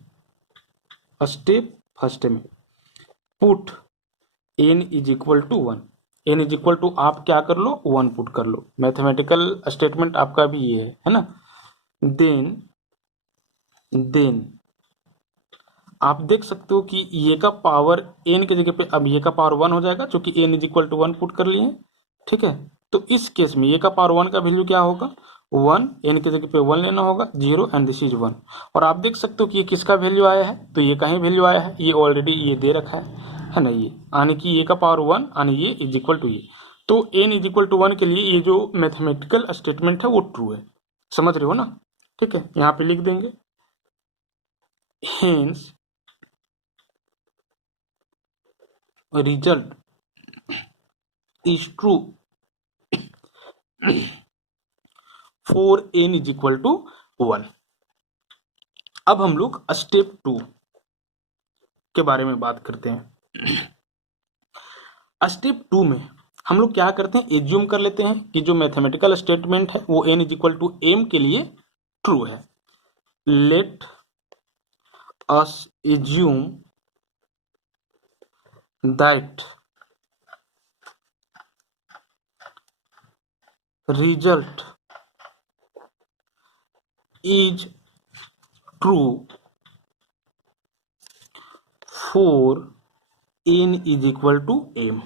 स्टेप फर्स्ट में put n is equal to 1, n is equal to आप क्या कर लो? 1 पुट कर लो। मैथमेटिकल स्टेटमेंट आपका भी ये है ना। देन आप देख सकते हो कि ये का पावर n की जगह पे अब ये का पावर 1 हो जाएगा, क्योंकि n is equal to 1 put कर लिए, ठीक है। तो इस केस में ये का पावर 1 का वैल्यू क्या होगा? 1, n की जगह पे 1 लेना होगा, 0 एंड दिस इज 1। और आप देख सकते हो कि ये किसका वैल्यू आया है? तो ये कहीं वैल्यू आया है, ये ऑलरेडी ये दे रखा है ना। ये आने की ये का पावर 1 आने ये इज इक्वल टू ये। तो n इज इक्वल टू 1 के लिए ये जो मैथमेटिकल स्टेटमेंट है वो ट्रू है। समझ रहे हो ना? ठीक है, यहाँ पे लिख देंगे hence result is true for n is equal to 1। अब हम लोग स्टेप 2 के बारे में बात करते हैं। स्टेप 2 में हम लोग क्या करते हैं? एज्यूम कर लेते हैं कि जो मैथमेटिकल स्टेटमेंट है वो n is equal to m के लिए ट्रू है। Let us assume that result is true for n is equal to m।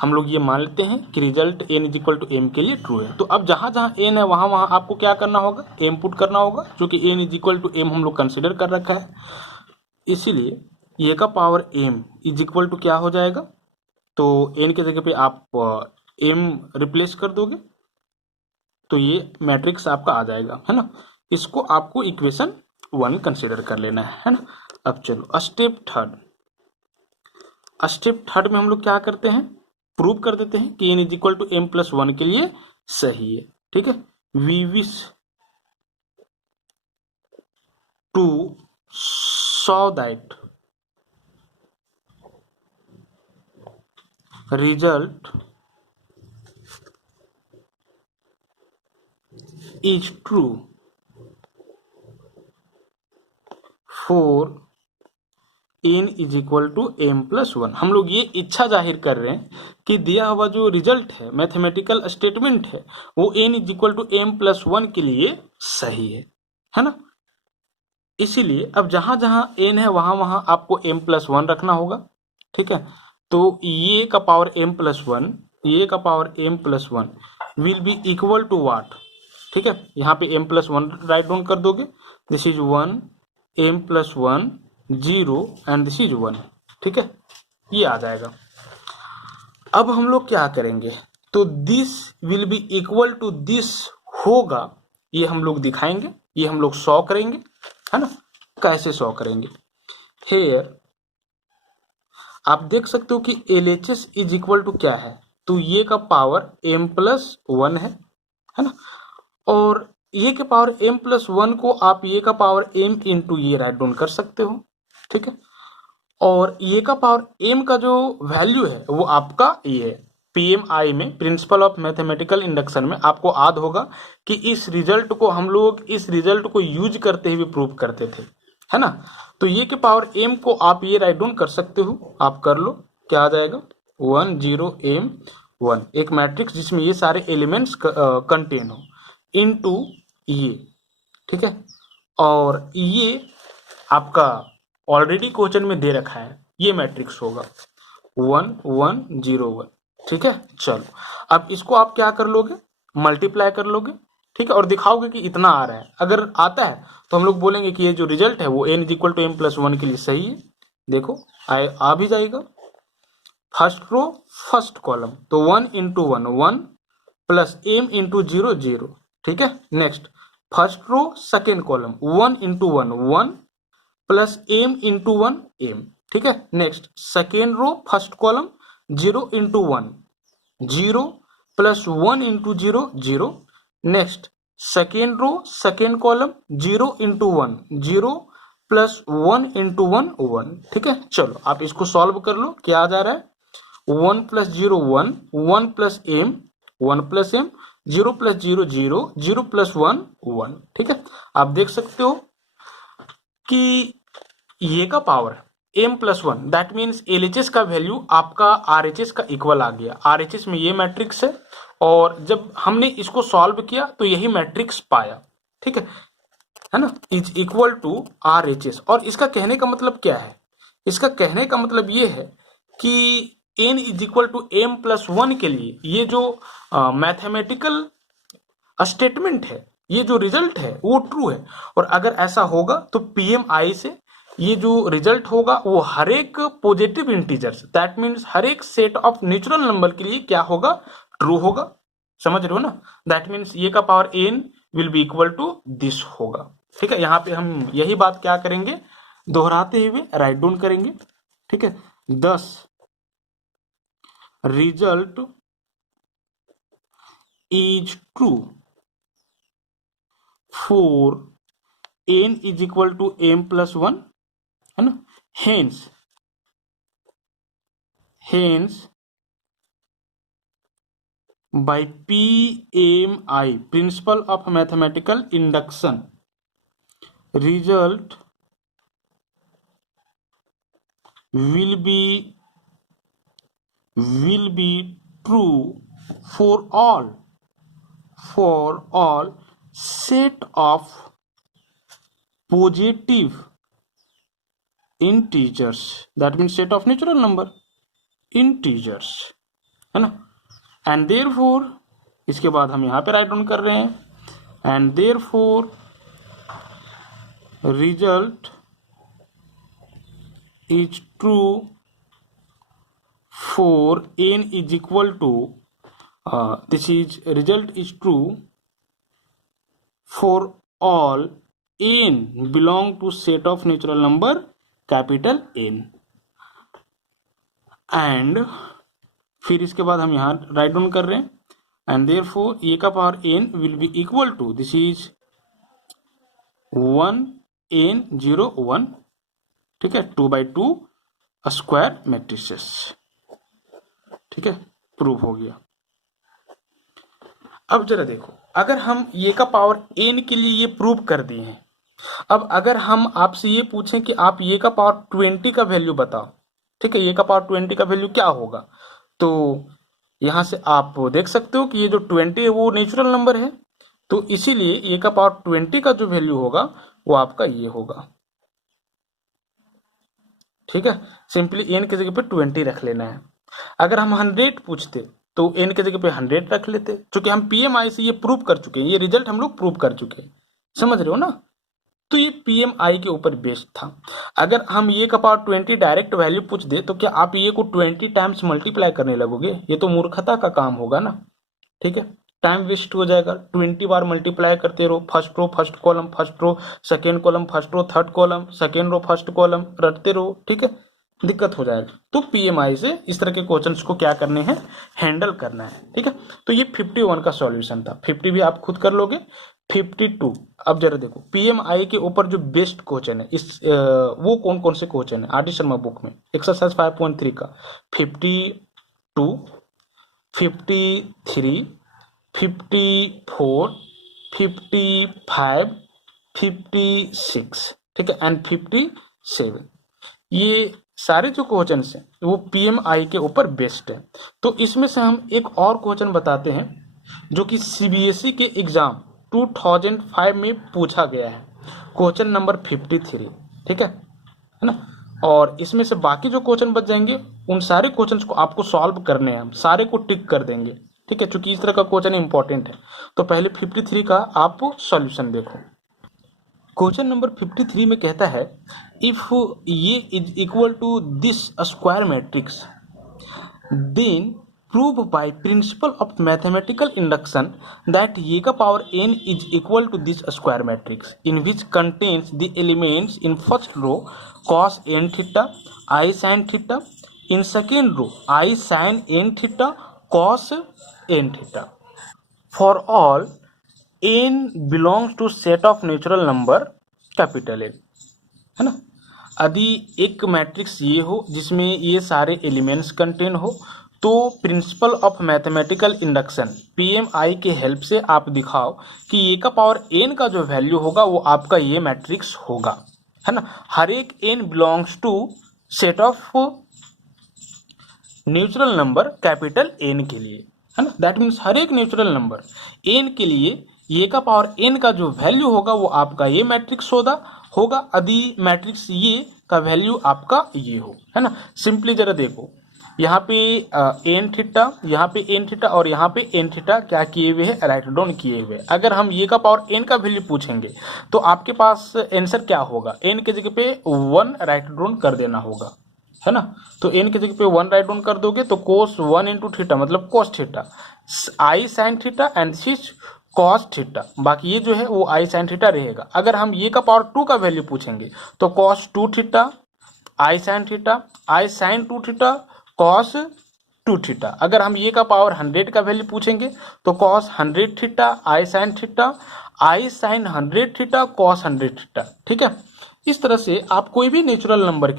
हम लोग ये मान लेते हैं कि result n is equal to m के लिए ट्रू है। तो अब जहां जहां n है वहां वहां आपको क्या करना होगा? m पुट करना होगा, क्योंकि n is equal to m हम लोग कंसिडर कर रखा है। इसीलिए ये का power m is equal to क्या हो जाएगा? तो n की जगह पे आप m रिप्लेस कर दोगे तो ये मैट्रिक्स आपका आ जाएगा, है ना। इसको आपको इक्वेशन 1 कंसिडर कर लेना है ना। अब चलो स्टेप थर्ड। स्टेप थर्ड में हम लोग क्या करते हैं? प्रूव कर देते हैं कि n is equal to m plus 1 के लिए सही है, ठीक है। We wish to show that result is true for n is equal to m plus 1। हम लोग ये इच्छा जाहिर कर रहे हैं कि दिया हुआ जो रिजल्ट है मैथमेटिकल स्टेटमेंट है वो n is equal to m plus 1 के लिए सही है ना। इसीलिए अब जहां जहां n है वहां वहां आपको m प्लस 1 रखना होगा, ठीक है। तो ये का पावर m प्लस 1, ये का power m plus 1 will be equal to what? ठीक है, यहाँ पे m प्लस 1 राइट डाउन कर दोगे। This is 1, m plus 1 0 and this is 1, ठीक है, ये आ जाएगा। अब हम लोग क्या करेंगे? तो this will be equal to this होगा, ये हम लोग दिखाएंगे, ये हम लोग शो करेंगे, है ना। कैसे शो करेंगे? हेयर आप देख सकते हो कि LHS इज इक्वल टू क्या है? तो ये का पावर m प्लस 1 है ना। और ये के पावर m प्लस 1 को आप ये का पावर m इंटू ये राइट डाउन कर सकते हो, ठीक है। और ये का पावर m का जो वैल्यू है वो आपका ये है। PMI में प्रिंसिपल ऑफ मैथमेटिकल इंडक्शन में आपको याद होगा कि इस रिजल्ट को हम लोग इस रिजल्ट को यूज करते हुए प्रूव करते थे, है ना। तो ये के पावर m को आप ये राइट डाउन कर सकते हो, आप कर लो, क्या आ जाएगा? 1 0 m 1, एक मैट्रिक्स जिसमें ये सारे एलिमेंट्स कंटेन हो इनटू ये, ठीक है। और ये आपका ऑलरेडी क्वेश्चन में दे रखा है, ये मैट्रिक्स होगा। 1 1 0 1। ठीक है, चलो अब इसको आप क्या कर लोगे, मल्टीप्लाई कर लोगे। ठीक है, और दिखाओगे कि इतना आ रहा है। अगर आता है तो हम लोग बोलेंगे कि ये जो रिजल्ट है वो n is equal to m plus 1 के लिए सही है। देखो आ भी जाएगा। फर्स्ट रो फर्स्ट कॉलम, तो 1 इंटू 1 1 प्लस m इंटू 0 0। ठीक है, next first row second column 1 into 1 1 plus m into 1 m। ठीक है, next second row first column 0 into 1 0 plus 1 into 0 0। Next second row second column 0 into 1 0 plus 1 into 1 1। ठीक है, चलो आप इसको सॉल्व कर लो। क्या आ जा रहा है, 1 plus 0 1 1 plus m 1 plus m 0 plus 0 0 0 plus 1 1। ठीक है, आप देख सकते हो कि ये का power m plus 1, that means LHS का वैल्यू आपका RHS का इक्वल आ गया। RHS में ये मैट्रिक्स है और जब हमने इसको सॉल्व किया तो यही मैट्रिक्स पाया। ठीक है ना, इज इक्वल टू RHS। और इसका कहने का मतलब क्या है, इसका कहने का मतलब ये है कि n is equal to m plus 1 के लिए ये जो मैथमेटिकल स्टेटमेंट है, ये जो रिजल्ट है वो ट्रू है। और अगर ऐसा होगा तो PMI से ये जो रिजल्ट होगा वो हर एक पॉजिटिव इंटीजर्स, दैट मीन्स हर एक सेट ऑफ नेचुरल नंबर के लिए क्या होगा, ट्रू होगा। समझ रहे हो ना, दैट मीन्स ये का power n will be equal to this होगा। ठीक है, यहाँ पे हम यही बात क्या करेंगे, दोहराते हुए राइट डाउन करेंगे। ठीक है, 10 result is true for n is equal to m plus 1, है ना। Hence by PMI, principle of mathematical induction, result will be true for all set of positive integers, that means set of natural number integers, है ना। And therefore, इसके बाद हम यहाँ पे right down कर रहे हैं, and therefore result is true for n is equal to, this is result is true for all n belong to set of natural number capital N। And फिर इसके बाद हम यहाँ राइट डाउन कर रहे हैं, एंड देयरफॉर ए का power n will be equal to, this is 1 n 0 1। ठीक है, 2/2 स्क्वायर मैट्रिसेस। ठीक है, प्रूव हो गया। अब जरा देखो, अगर हम ये का पावर n के लिए ये प्रूव कर दिए हैं, अब अगर हम आपसे ये पूछें कि आप ये का पावर 20 का वैल्यू बताओ, ठीक है, ये का पावर 20 का वैल्यू क्या होगा, तो यहां से आप देख सकते हो कि ये जो 20 है वो नेचुरल नंबर है, तो इसीलिए ये का पावर 20 का जो वैल्यू होगा वो आपका ये होगा। ठीक है, सिंपली n की जगह पे 20 रख लेना है। अगर हम 100 पूछते तो n की जगह पे 100 रख लेते, क्योंकि हम PMI से ये प्रूव कर चुके हैं, ये रिजल्ट हम लोग प्रूव कर चुके हैं। समझ रहे हो ना, तो ये PMI के ऊपर बेस्ड था। अगर हम ये का पावर 20 डायरेक्ट वैल्यू पूछ दे तो क्या आप ये को 20 टाइम्स मल्टीप्लाई करने लगोगे, ये तो मूर्खता का काम होगा ना। ठीक है, टाइम वेस्ट हो जाएगा। 20 बार मल्टीप्लाई करते रहो, first row first column first row second column first row third column second row first column रटते रहो। ठीक है, दिक्कत हो जाएगा। तो PMI से इस तरह के क्वेश्चंस को क्या करने हैं, हैंडल करना है। ठीक है, तो ये 51 का सॉल्यूशन था। 50 भी आप खुद कर लोगे। 52, अब जरा देखो PMI के ऊपर जो बेस्ट क्वेश्चन है इस वो कौन कौन से क्वेश्चन है RD शर्मा बुक में, एक्सरसाइज 5.3 का 52, 53, 54, 55, 56, ठीक है, एंड 57, ये सारे जो क्वेश्चन हैं वो PMI के ऊपर बेस्ड है। तो इसमें से हम एक और क्वेश्चन बताते हैं जो कि CBSE के एग्जाम 2005 में पूछा गया है, क्वेश्चन नंबर 53। ठीक है ना, और इसमें से बाकी जो क्वेश्चन बच जाएंगे उन सारे क्वेश्चंस को आपको सॉल्व करने हैं, हम सारे को टिक कर देंगे। ठीक है, चूंकि इस तरह का क्वेश्चन इंपॉर्टेंट है। तो पहले 53 का आप सॉल्यूशन देखो। क्वेश्चन नंबर 53 में कहता है if a is equal to this square matrix then prove by principle of mathematical induction that a का power n is equal to this square matrix in which contains the elements in first row cos n theta I sin theta, in second row I sin n theta cos n theta for all n belongs to set of natural number capital N, है ना। यदि एक matrix ये हो जिसमें ये सारे elements contain हो तो principal of mathematical induction PMI के हेल्प से आप दिखाओ कि ये का पावर एन का जो वैल्यू होगा वो आपका ये मैट्रिक्स होगा, है ना। हर एक n belongs to set of natural number capital n के लिए, है ना। दैट मीन्स हर एक नेचुरल नंबर एन के लिए ये का पावर एन का जो वैल्यू होगा वो आपका ये मैट्रिक्स होगा यदि मैट्रिक्स ये का वैल्यू आपका ये हो, है ना। सिंपली जरा देखो यहाँ पे एन थीटा, यहाँ पे एन थीटा और यहाँ पे एन थीटा क्या किए हुए हैं, राइट डाउन किए हुए। अगर हम ये का पावर एन का वैल्यू पूछेंगे तो आपके पास आंसर क्या होगा, एन के जगह पे 1 राइट डाउन कर देना होगा, है ना। तो एन की जगह पे 1 राइट डाउन कर दोगे तो कोस 1 इंटू थीटा मतलब कोस theta, i sine theta and this cos theta, बाकी ये जो है वो आई साइन थीटा रहेगा। अगर हम ये का पावर 2 का वैल्यू पूछेंगे तो cos 2 theta i sine theta, i sign 2 theta cos 2 theta. अगर हम ये का पावर 100 का वैल्यू पूछेंगे तो cos 100 theta i sign 100 theta cos 100 theta. ठीक है, इस तरह से आप कोई भी नेचुरल नंबर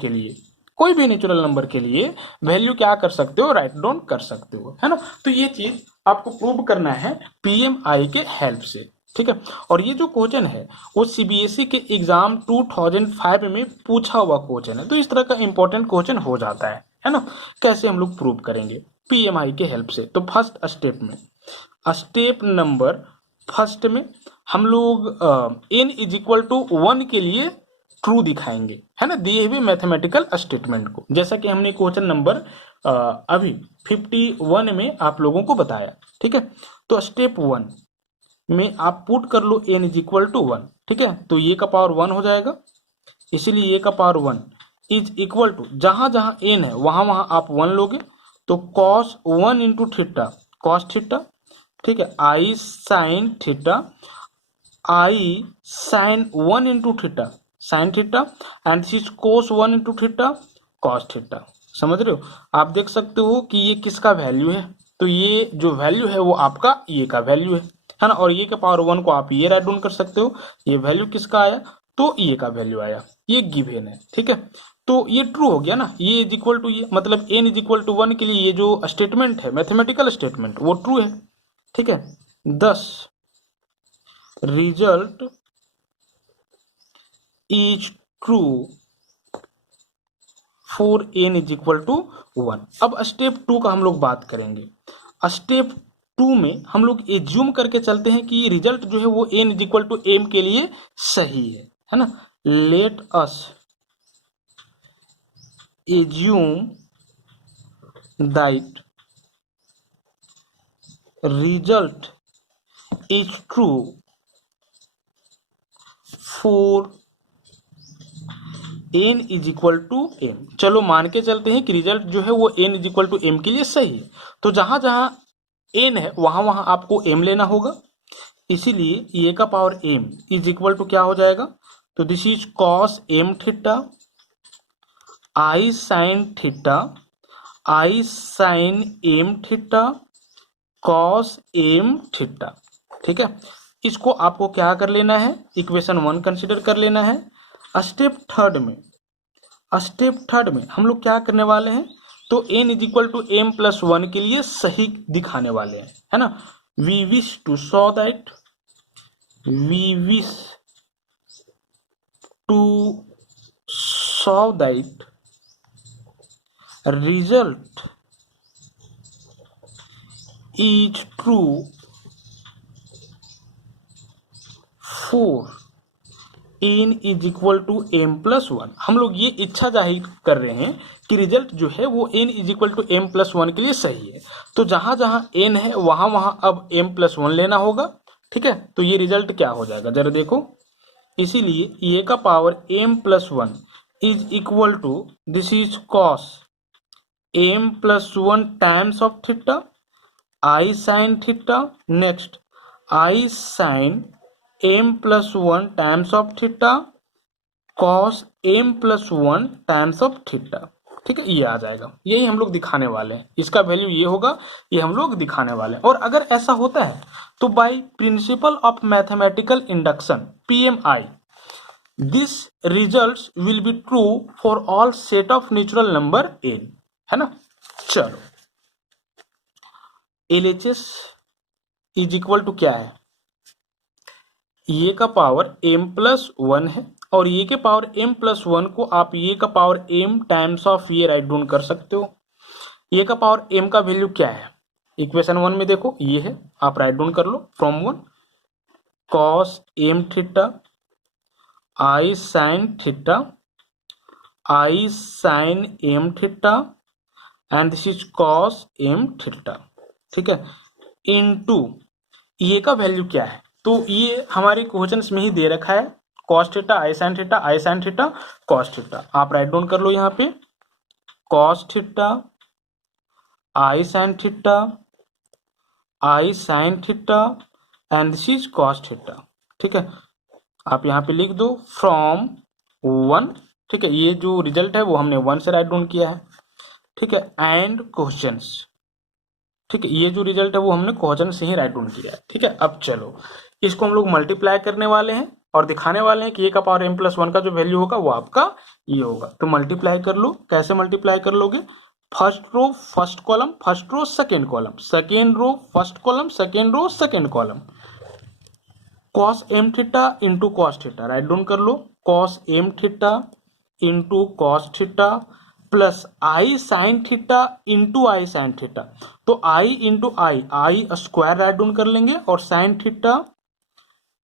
के लिए वैल्यू क्या कर सकते हो, राइट डाउन कर सकते हो, है ना। तो ये चीज आपको प्रूव करना है पीएमआई के हेल्प से। ठीक है, और ये जो क्वेश्चन है वो सीबीएसई के एग्जाम 2005 में पूछा हुआ क्वेश्चन है, तो इस तरह का इंपॉर्टेंट क्वेश्चन हो जाता है ना। कैसे हम लोग प्रूव करेंगे पीएमआई के हेल्प से, तो फर्स्ट स्टेप में स्टेप नंबर फर्स्ट में हम लोग n इज इक्वल टू 1 के लिए ट्रू दिखाएंगे, है ना, दिए हुए मैथमेटिकल स्टेटमेंट को, जैसा कि हमने क्वेश्चन नंबर अभी 51 में आप लोगों को बताया। ठीक है, तो स्टेप 1 में आप पुट कर लो n इज इक्वल टू 1। ठीक है, तो ये का पावर 1 हो जाएगा, इसीलिए ये का पावर 1 इज इक्वल टू जहां जहां n है वहां वहां आप 1 लोगे तो cos 1 into theta cos theta, ठीक है, i sine theta i sine 1 into theta sine theta and this is cos 1 into theta cos theta. समझ रहे हो, आप देख सकते हो कि ये किसका वैल्यू है, तो ये जो वैल्यू है वो आपका ये का वैल्यू है ना। और ये के पावर 1 को आप ये राइट डाउन कर सकते हो, ये वैल्यू किसका आया, तो ये का वैल्यू आया, ये गिवन है। ठीक है, तो ये ट्रू हो गया ना, ये इज इक्वल टू ये, मतलब n इज इक्वल टू 1 के लिए ये जो स्टेटमेंट है मैथमेटिकल स्टेटमेंट वो ट्रू है। ठीक है, 10 result is true for n is equal to 1। अब स्टेप 2 का हम लोग बात करेंगे। स्टेप 2 में हम लोग एज्यूम करके चलते हैं कि रिजल्ट जो है वो n is equal to m के लिए सही है ना। Let us assume that result is true for n is equal to m। चलो मान के चलते हैं कि रिजल्ट जो है वो n is equal to m के लिए सही है, तो जहां जहां n है वहां वहां आपको m लेना होगा, इसीलिए ये का power m is equal to क्या हो जाएगा, तो this is cos m theta i sine theta i sine m theta cos m theta. ठीक है, इसको आपको क्या कर लेना है, इक्वेशन 1 कंसिडर कर लेना है। स्टेप थर्ड में हम लोग क्या करने वाले हैं, तो n is equal to m plus 1 के लिए सही दिखाने वाले हैं, है ना। We wish to show that result is true for n is equal to m plus one. हम लोग ये इच्छा जाहिर कर रहे हैं कि रिजल्ट जो है वो n is equal to m plus one के लिए सही है। तो जहां जहां n है वहां वहां अब m प्लस वन लेना होगा। ठीक है, तो ये रिजल्ट क्या हो जाएगा जरा देखो। इसीलिए a का power m plus one is equal to this is cos m plus one times of theta I sine theta, next I sine m plus one times of theta cos m plus one times of theta. ठीक है, ये आ जाएगा, यही हम लोग दिखाने वाले हैं। इसका वैल्यू ये होगा, ये हम लोग दिखाने वाले हैं। और अगर ऐसा होता है तो by principle of mathematical induction PMI this results will be true for all set of natural number n, है ना। चलो, LHS इज इक्वल टू क्या है, ये का पावर m प्लस वन है और ये के पावर m प्लस वन को आप ये का पावर m टाइम्स ऑफ ये राइट डाउन कर सकते हो। ये का पावर m का वैल्यू क्या है, इक्वेशन वन में देखो ये है, आप राइट डाउन कर लो from one cos m theta I sine theta I sine m theta and this is cos m theta. ठीक है, इनटू ये का वैल्यू क्या है, तो ये हमारे क्वेश्चंस में ही दे रखा है cos theta i sine theta i sine theta cos theta. आप राइट डाउन कर लो यहाँ पे cos theta i sine theta i sine theta and this is cos theta. ठीक है, आप यहाँ पे लिख दो फ्रॉम वन। ठीक है, ये जो रिजल्ट है वो हमने वन से राइट डाउन किया है। ठीक है, एंड क्वेश्चंस। ठीक है, ये जो रिजल्ट है वो हमने क्वेश्चन से ही राइट डाउन किया है। ठीक है, अब चलो इसको हम लोग मल्टीप्लाई करने वाले हैं और दिखाने वाले हैं कि ये का पावर m प्लस वन का जो वैल्यू होगा वो आपका ये होगा। तो मल्टीप्लाई कर लो, कैसे मल्टीप्लाई कर लोगे, first row first column, first row second column, second row first column, second row second column, cos m theta into cos theta, write down कर लो cos m theta into cos theta plus i sine theta into i sine theta. तो i into i square write down कर लेंगे और sine theta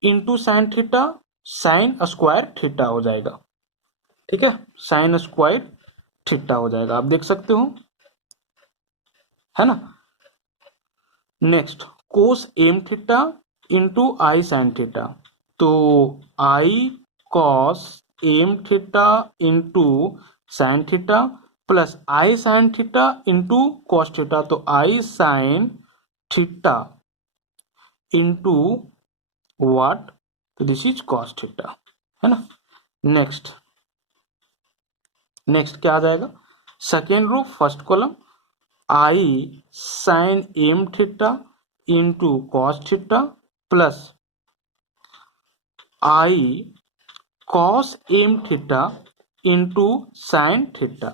into sine theta sine square theta हो जाएगा। ठीक है, साइन स्क्वायर थीटा हो जाएगा, आप देख सकते हो, है ना। Next cos m theta into i sine theta, तो i cos M theta into sine theta plus i sine theta into cos theta, तो i sine theta into what, तो दिस इज कॉस थीटा, है ना। Next क्या आ जाएगा, second row first column i sine M theta into cos theta plus i cos M theta into sine theta.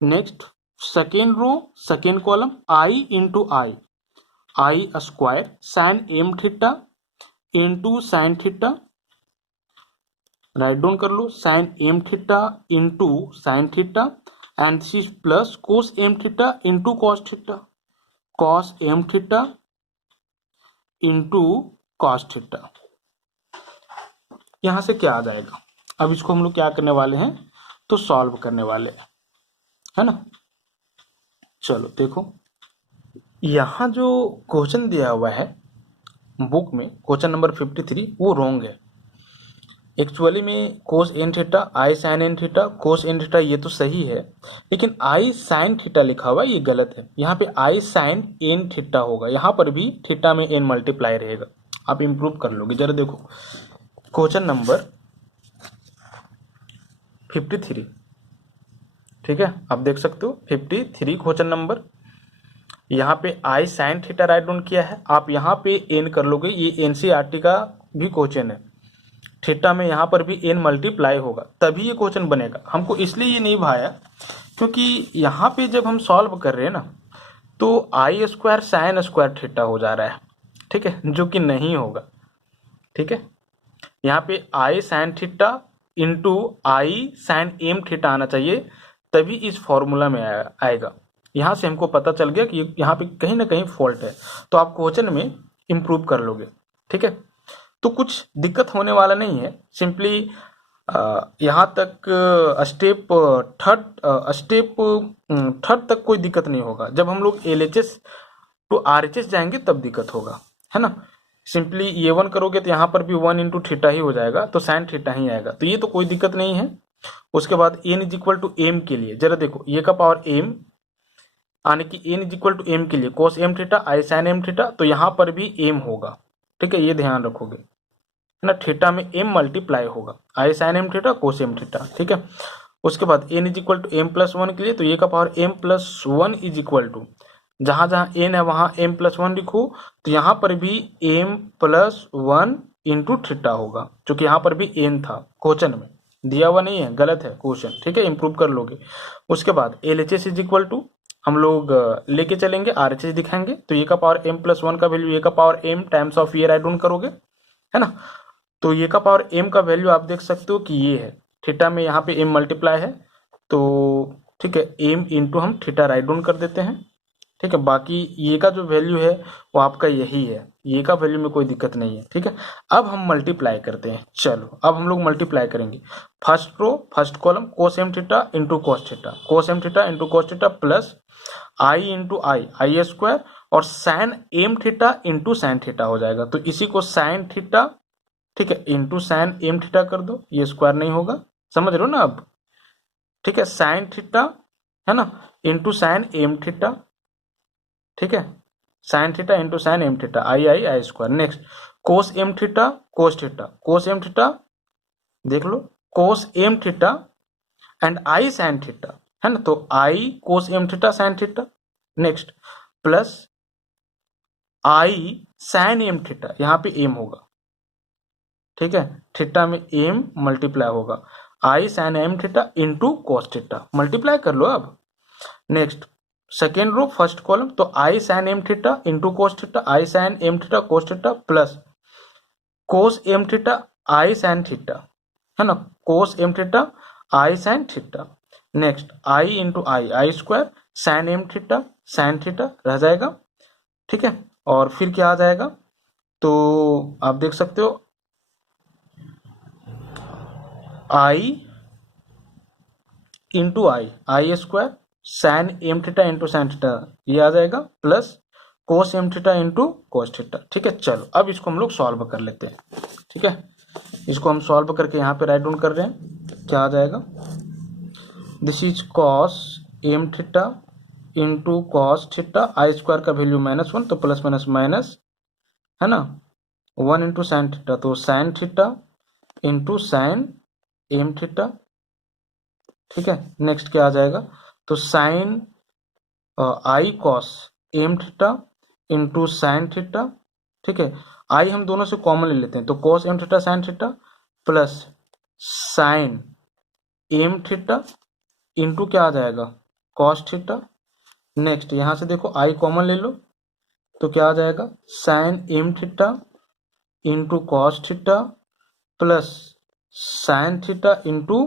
Next second row second column i into i square sine M theta into sine theta, write down कर लो sine M theta into sine theta and this is plus cos m theta into cos theta, cos M theta into cos theta. यहां से क्या आ जाएगा, अब इसको हम लोग क्या करने वाले हैं, तो सॉल्व करने वाले हैं, है ना। चलो देखो, यहां जो क्वेश्चन दिया हुआ है बुक में, क्वेश्चन नंबर 53, वो रॉन्ग है। एक्चुअली में cos n theta i sine n theta cos n theta ये तो सही है, लेकिन आई साइन थीटा लिखा हुआ है ये गलत है। यहाँ पे आई साइन एन थीटा होगा, यहाँ पर भी थीटा में एन मल्टीप्लाई रहेगा, आप इंप्रूव कर लोगे। जरा देखो क्वेश्चन नंबर 53, ठीक है, आप देख सकते हो 53 क्वेश्चन नंबर। यहाँ पे आई साइन थीटा राइट डाउन किया है, आप यहाँ पे एन कर लोगे, ये एनसीईआरटी का भी क्वेश्चन है। थीटा में यहाँ पर भी एन मल्टीप्लाई होगा तभी ये क्वेश्चन बनेगा। हमको इसलिए ये नहीं भाया क्योंकि यहाँ पे जब हम सॉल्व कर रहे हैं ना, तो आई स्क्वायर साइन स्क्वायर थीटा हो जा रहा है, ठीक है, जो कि नहीं होगा। ठीक है, यहाँ पे आई sine theta into i sine M theta आना चाहिए, तभी इस फॉर्मूला में आएगा। यहाँ से हमको पता चल गया कि यहाँ पे कहीं ना कहीं फॉल्ट है, तो आप क्वेश्चन में इम्प्रूव कर लोगे। ठीक है, तो कुछ दिक्कत होने वाला नहीं है। सिंपली यहाँ तक स्टेप थर्ड तक कोई दिक्कत नहीं होगा। जब हम लोग LHS टू RHS जाएंगे तब दिक्कत होगा, है ना। सिंपली ये 1 करोगे तो यहाँ पर भी 1 इंटू थीटा ही हो जाएगा, तो साइन थीटा ही आएगा, तो ये तो कोई दिक्कत नहीं है। उसके बाद n is equal to m के लिए जरा देखो, ये का पावर m आने की n is equal to m के लिए cos m theta i sine M theta, तो यहाँ पर भी m होगा, ठीक है, ये ध्यान रखोगे, है ना। थीटा में m मल्टीप्लाई होगा, i sine M theta cos m theta, ठीक है। उसके बाद n is equal to m plus 1 के लिए, तो ये का power m plus 1 is equal to, जहां जहां n है वहां m प्लस 1 लिखो, तो यहाँ पर भी m प्लस 1 इंटू थीटा होगा, क्योंकि यहाँ पर भी n था, क्वेश्चन में दिया हुआ नहीं है, गलत है क्वेश्चन, ठीक है, इंप्रूव कर लोगे। उसके बाद LHS इज इक्वल टू हम लोग लेके चलेंगे RHS दिखाएंगे, तो ये का पावर m प्लस 1 का वैल्यू ये का पावर m टाइम्स ऑफ ये राइट डाउन करोगे, है ना। तो ये का पावर m का वैल्यू आप देख सकते हो कि ये है, थीटा में यहाँ पे m मल्टीप्लाई है, तो ठीक है, m इंटू हम थीटा राइट डाउन कर देते हैं, ठीक है। बाकी ये का जो वैल्यू है वो आपका यही है, ये का वैल्यू में कोई दिक्कत नहीं है, ठीक है। अब हम मल्टीप्लाई करते हैं, चलो अब हम लोग मल्टीप्लाई करेंगे। First row first column cos m theta into cos theta, cos m theta into cos theta plus i into i square, और sine M theta into sine theta हो जाएगा, तो इसी को साइन थीटा, ठीक है, इंटू साइन एम थीटा कर दो, ये स्क्वायर नहीं होगा, समझ रहे हो ना अब, ठीक है। साइन थीटा, है ना, इंटू साइन एम थीटा, ठीक है, sine theta into sine M theta, आई square. Next cos m theta cos theta, cos m theta देख लो, cos m theta and i sine theta, है ना, तो i cos m theta sine theta, next plus i sine M theta, यहाँ पे M होगा, ठीक है, थीटा में एम मल्टीप्लाई होगा, i sine M theta into cos theta, multiply कर लो अब। Next second row first column, तो i sine M theta into cos theta, i sine M theta cos theta plus cos m theta i sine theta, है ना, cos m theta i sine theta. Next i into i square, sine M theta sine theta रह जाएगा, ठीक है। और फिर क्या आ जाएगा, तो आप देख सकते हो i into i square sine M theta into sine theta, ये आ जाएगा, plus cos m theta into cos theta, ठीक है। चलो अब इसको हम लोग सॉल्व कर लेते हैं, ठीक है, इसको हम सॉल्व करके यहाँ पे राइट डाउन कर रहे हैं, क्या आ जाएगा, this is cos M theta into cos theta, I square का वैल्यू -1, तो प्लस माइनस माइनस, है ना, 1 इंटू साइन थीटा, तो sine theta into sine M theta, ठीक है। नेक्स्ट क्या आ जाएगा, तो sine I cos M theta into sine theta, ठीक है, आई हम दोनों से कॉमन ले लेते हैं, तो cos M theta sine theta plus sine M theta into क्या आ जाएगा, कॉस थीटा। नेक्स्ट यहां से देखो आई कॉमन ले लो, तो क्या आ जाएगा, sine M theta into cos theta plus sine theta into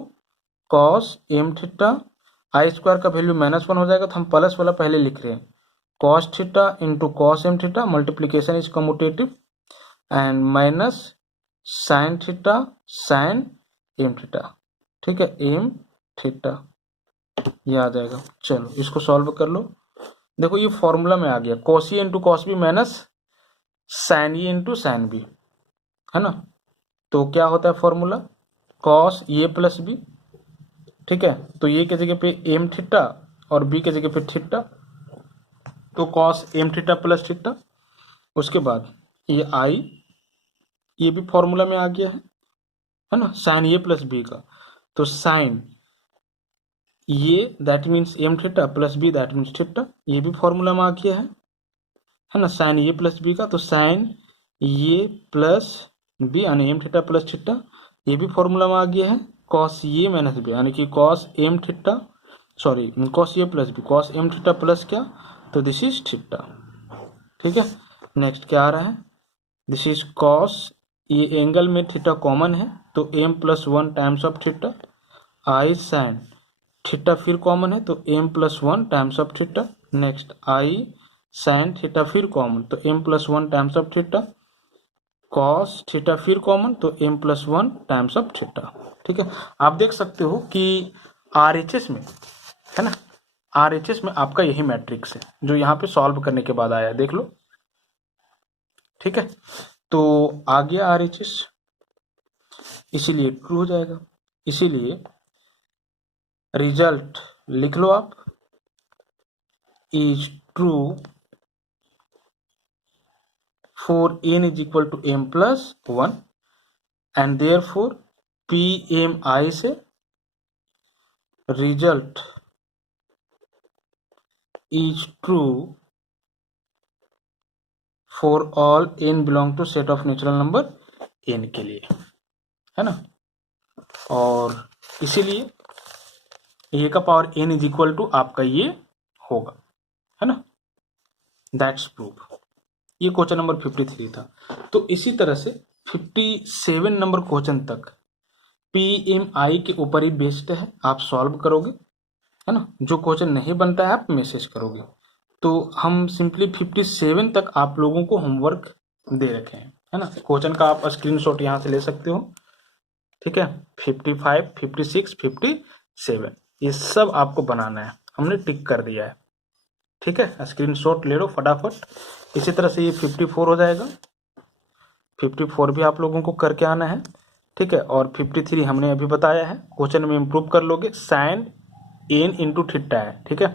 cos M theta, आई स्क्वायर का वैल्यू -1 हो जाएगा, तो हम प्लस वाला पहले लिख रहे हैं, cos theta into cos M theta, multiplication is commutative, and minus sine theta sine M theta, ठीक है, एम थीटा, ये आ जाएगा। चलो इसको सॉल्व कर लो, देखो ये फॉर्मूला में आ गया, cos A into cos B minus sine A into sine B, है ना, तो क्या होता है formula, cos A plus B, ठीक है, तो ये की जगह पे एम थीटा और बी की जगह पे थीटा, तो cos M theta plus theta. उसके बाद ये आई, ये भी फॉर्मूला में आ गया है ना, साइन ए प्लस बी का, तो sine a that means m theta plus b that means theta, ये भी फॉर्मूला में आ गया है ना, साइन ए प्लस बी का, तो साइन ए प्लस बी यानी एम थीटा प्लस थीटा, ये भी फॉर्मूला में आ गया है, कॉस ए माइनस बी यानी कि cos M theta, sorry cos A plus B, cos M theta plus क्या, तो दिस इज थीटा, ठीक है। नेक्स्ट क्या आ रहा है, दिस इज कॉस, ये एंगल में थीटा कॉमन है, तो m plus 1 times of theta, i sine theta फिर कॉमन है, तो m plus 1 times of theta, next i sine theta फिर कॉमन, तो m plus 1 times of theta, cos theta फिर कॉमन, तो m+1 टाइम्स ऑफ थीटा। ठीक है, आप देख सकते हो कि RHS में, है ना, RHS में आपका यही मैट्रिक्स है जो यहाँ पे सॉल्व करने के बाद आया, देख लो। ठीक है, तो आ गया RHS, इसीलिए ट्रू हो जाएगा। इसीलिए रिजल्ट लिख लो आप, is true for n is equal to m+1 and therefore PMI से result is true for all n belong to set of natural number n के लिए, है ना। और इसीलिए a का power n is equal to आपका ये होगा, है ना, दैट्स प्रूफ। ये क्वेश्चन नंबर 53 था। तो इसी तरह से 57 नंबर क्वेश्चन तक PMI के ऊपर ही बेस्ड है, आप सॉल्व करोगे, है ना। जो क्वेश्चन नहीं बनता है आप मैसेज करोगे। तो हम सिंपली 57 तक आप लोगों को होमवर्क दे रखे हैं, है ना। क्वेश्चन का आप स्क्रीनशॉट यहाँ से ले सकते हो। ठीक है, 55, 56, 57 ये सब आपको बनाना है, हमने टिक कर दिया है। ठीक है, स्क्रीनशॉट ले लो फटाफट। इसी तरह से ये 54 हो जाएगा, 54 भी आप लोगों को करके आना है। ठीक है, और 53 हमने अभी बताया है, क्वेश्चन में इम्प्रूव कर लोगे। साइन n इंटू थीटा है, ठीक है,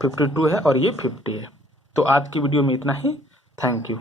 52 है और ये 50 है। तो आज की वीडियो में इतना ही, थैंक यू।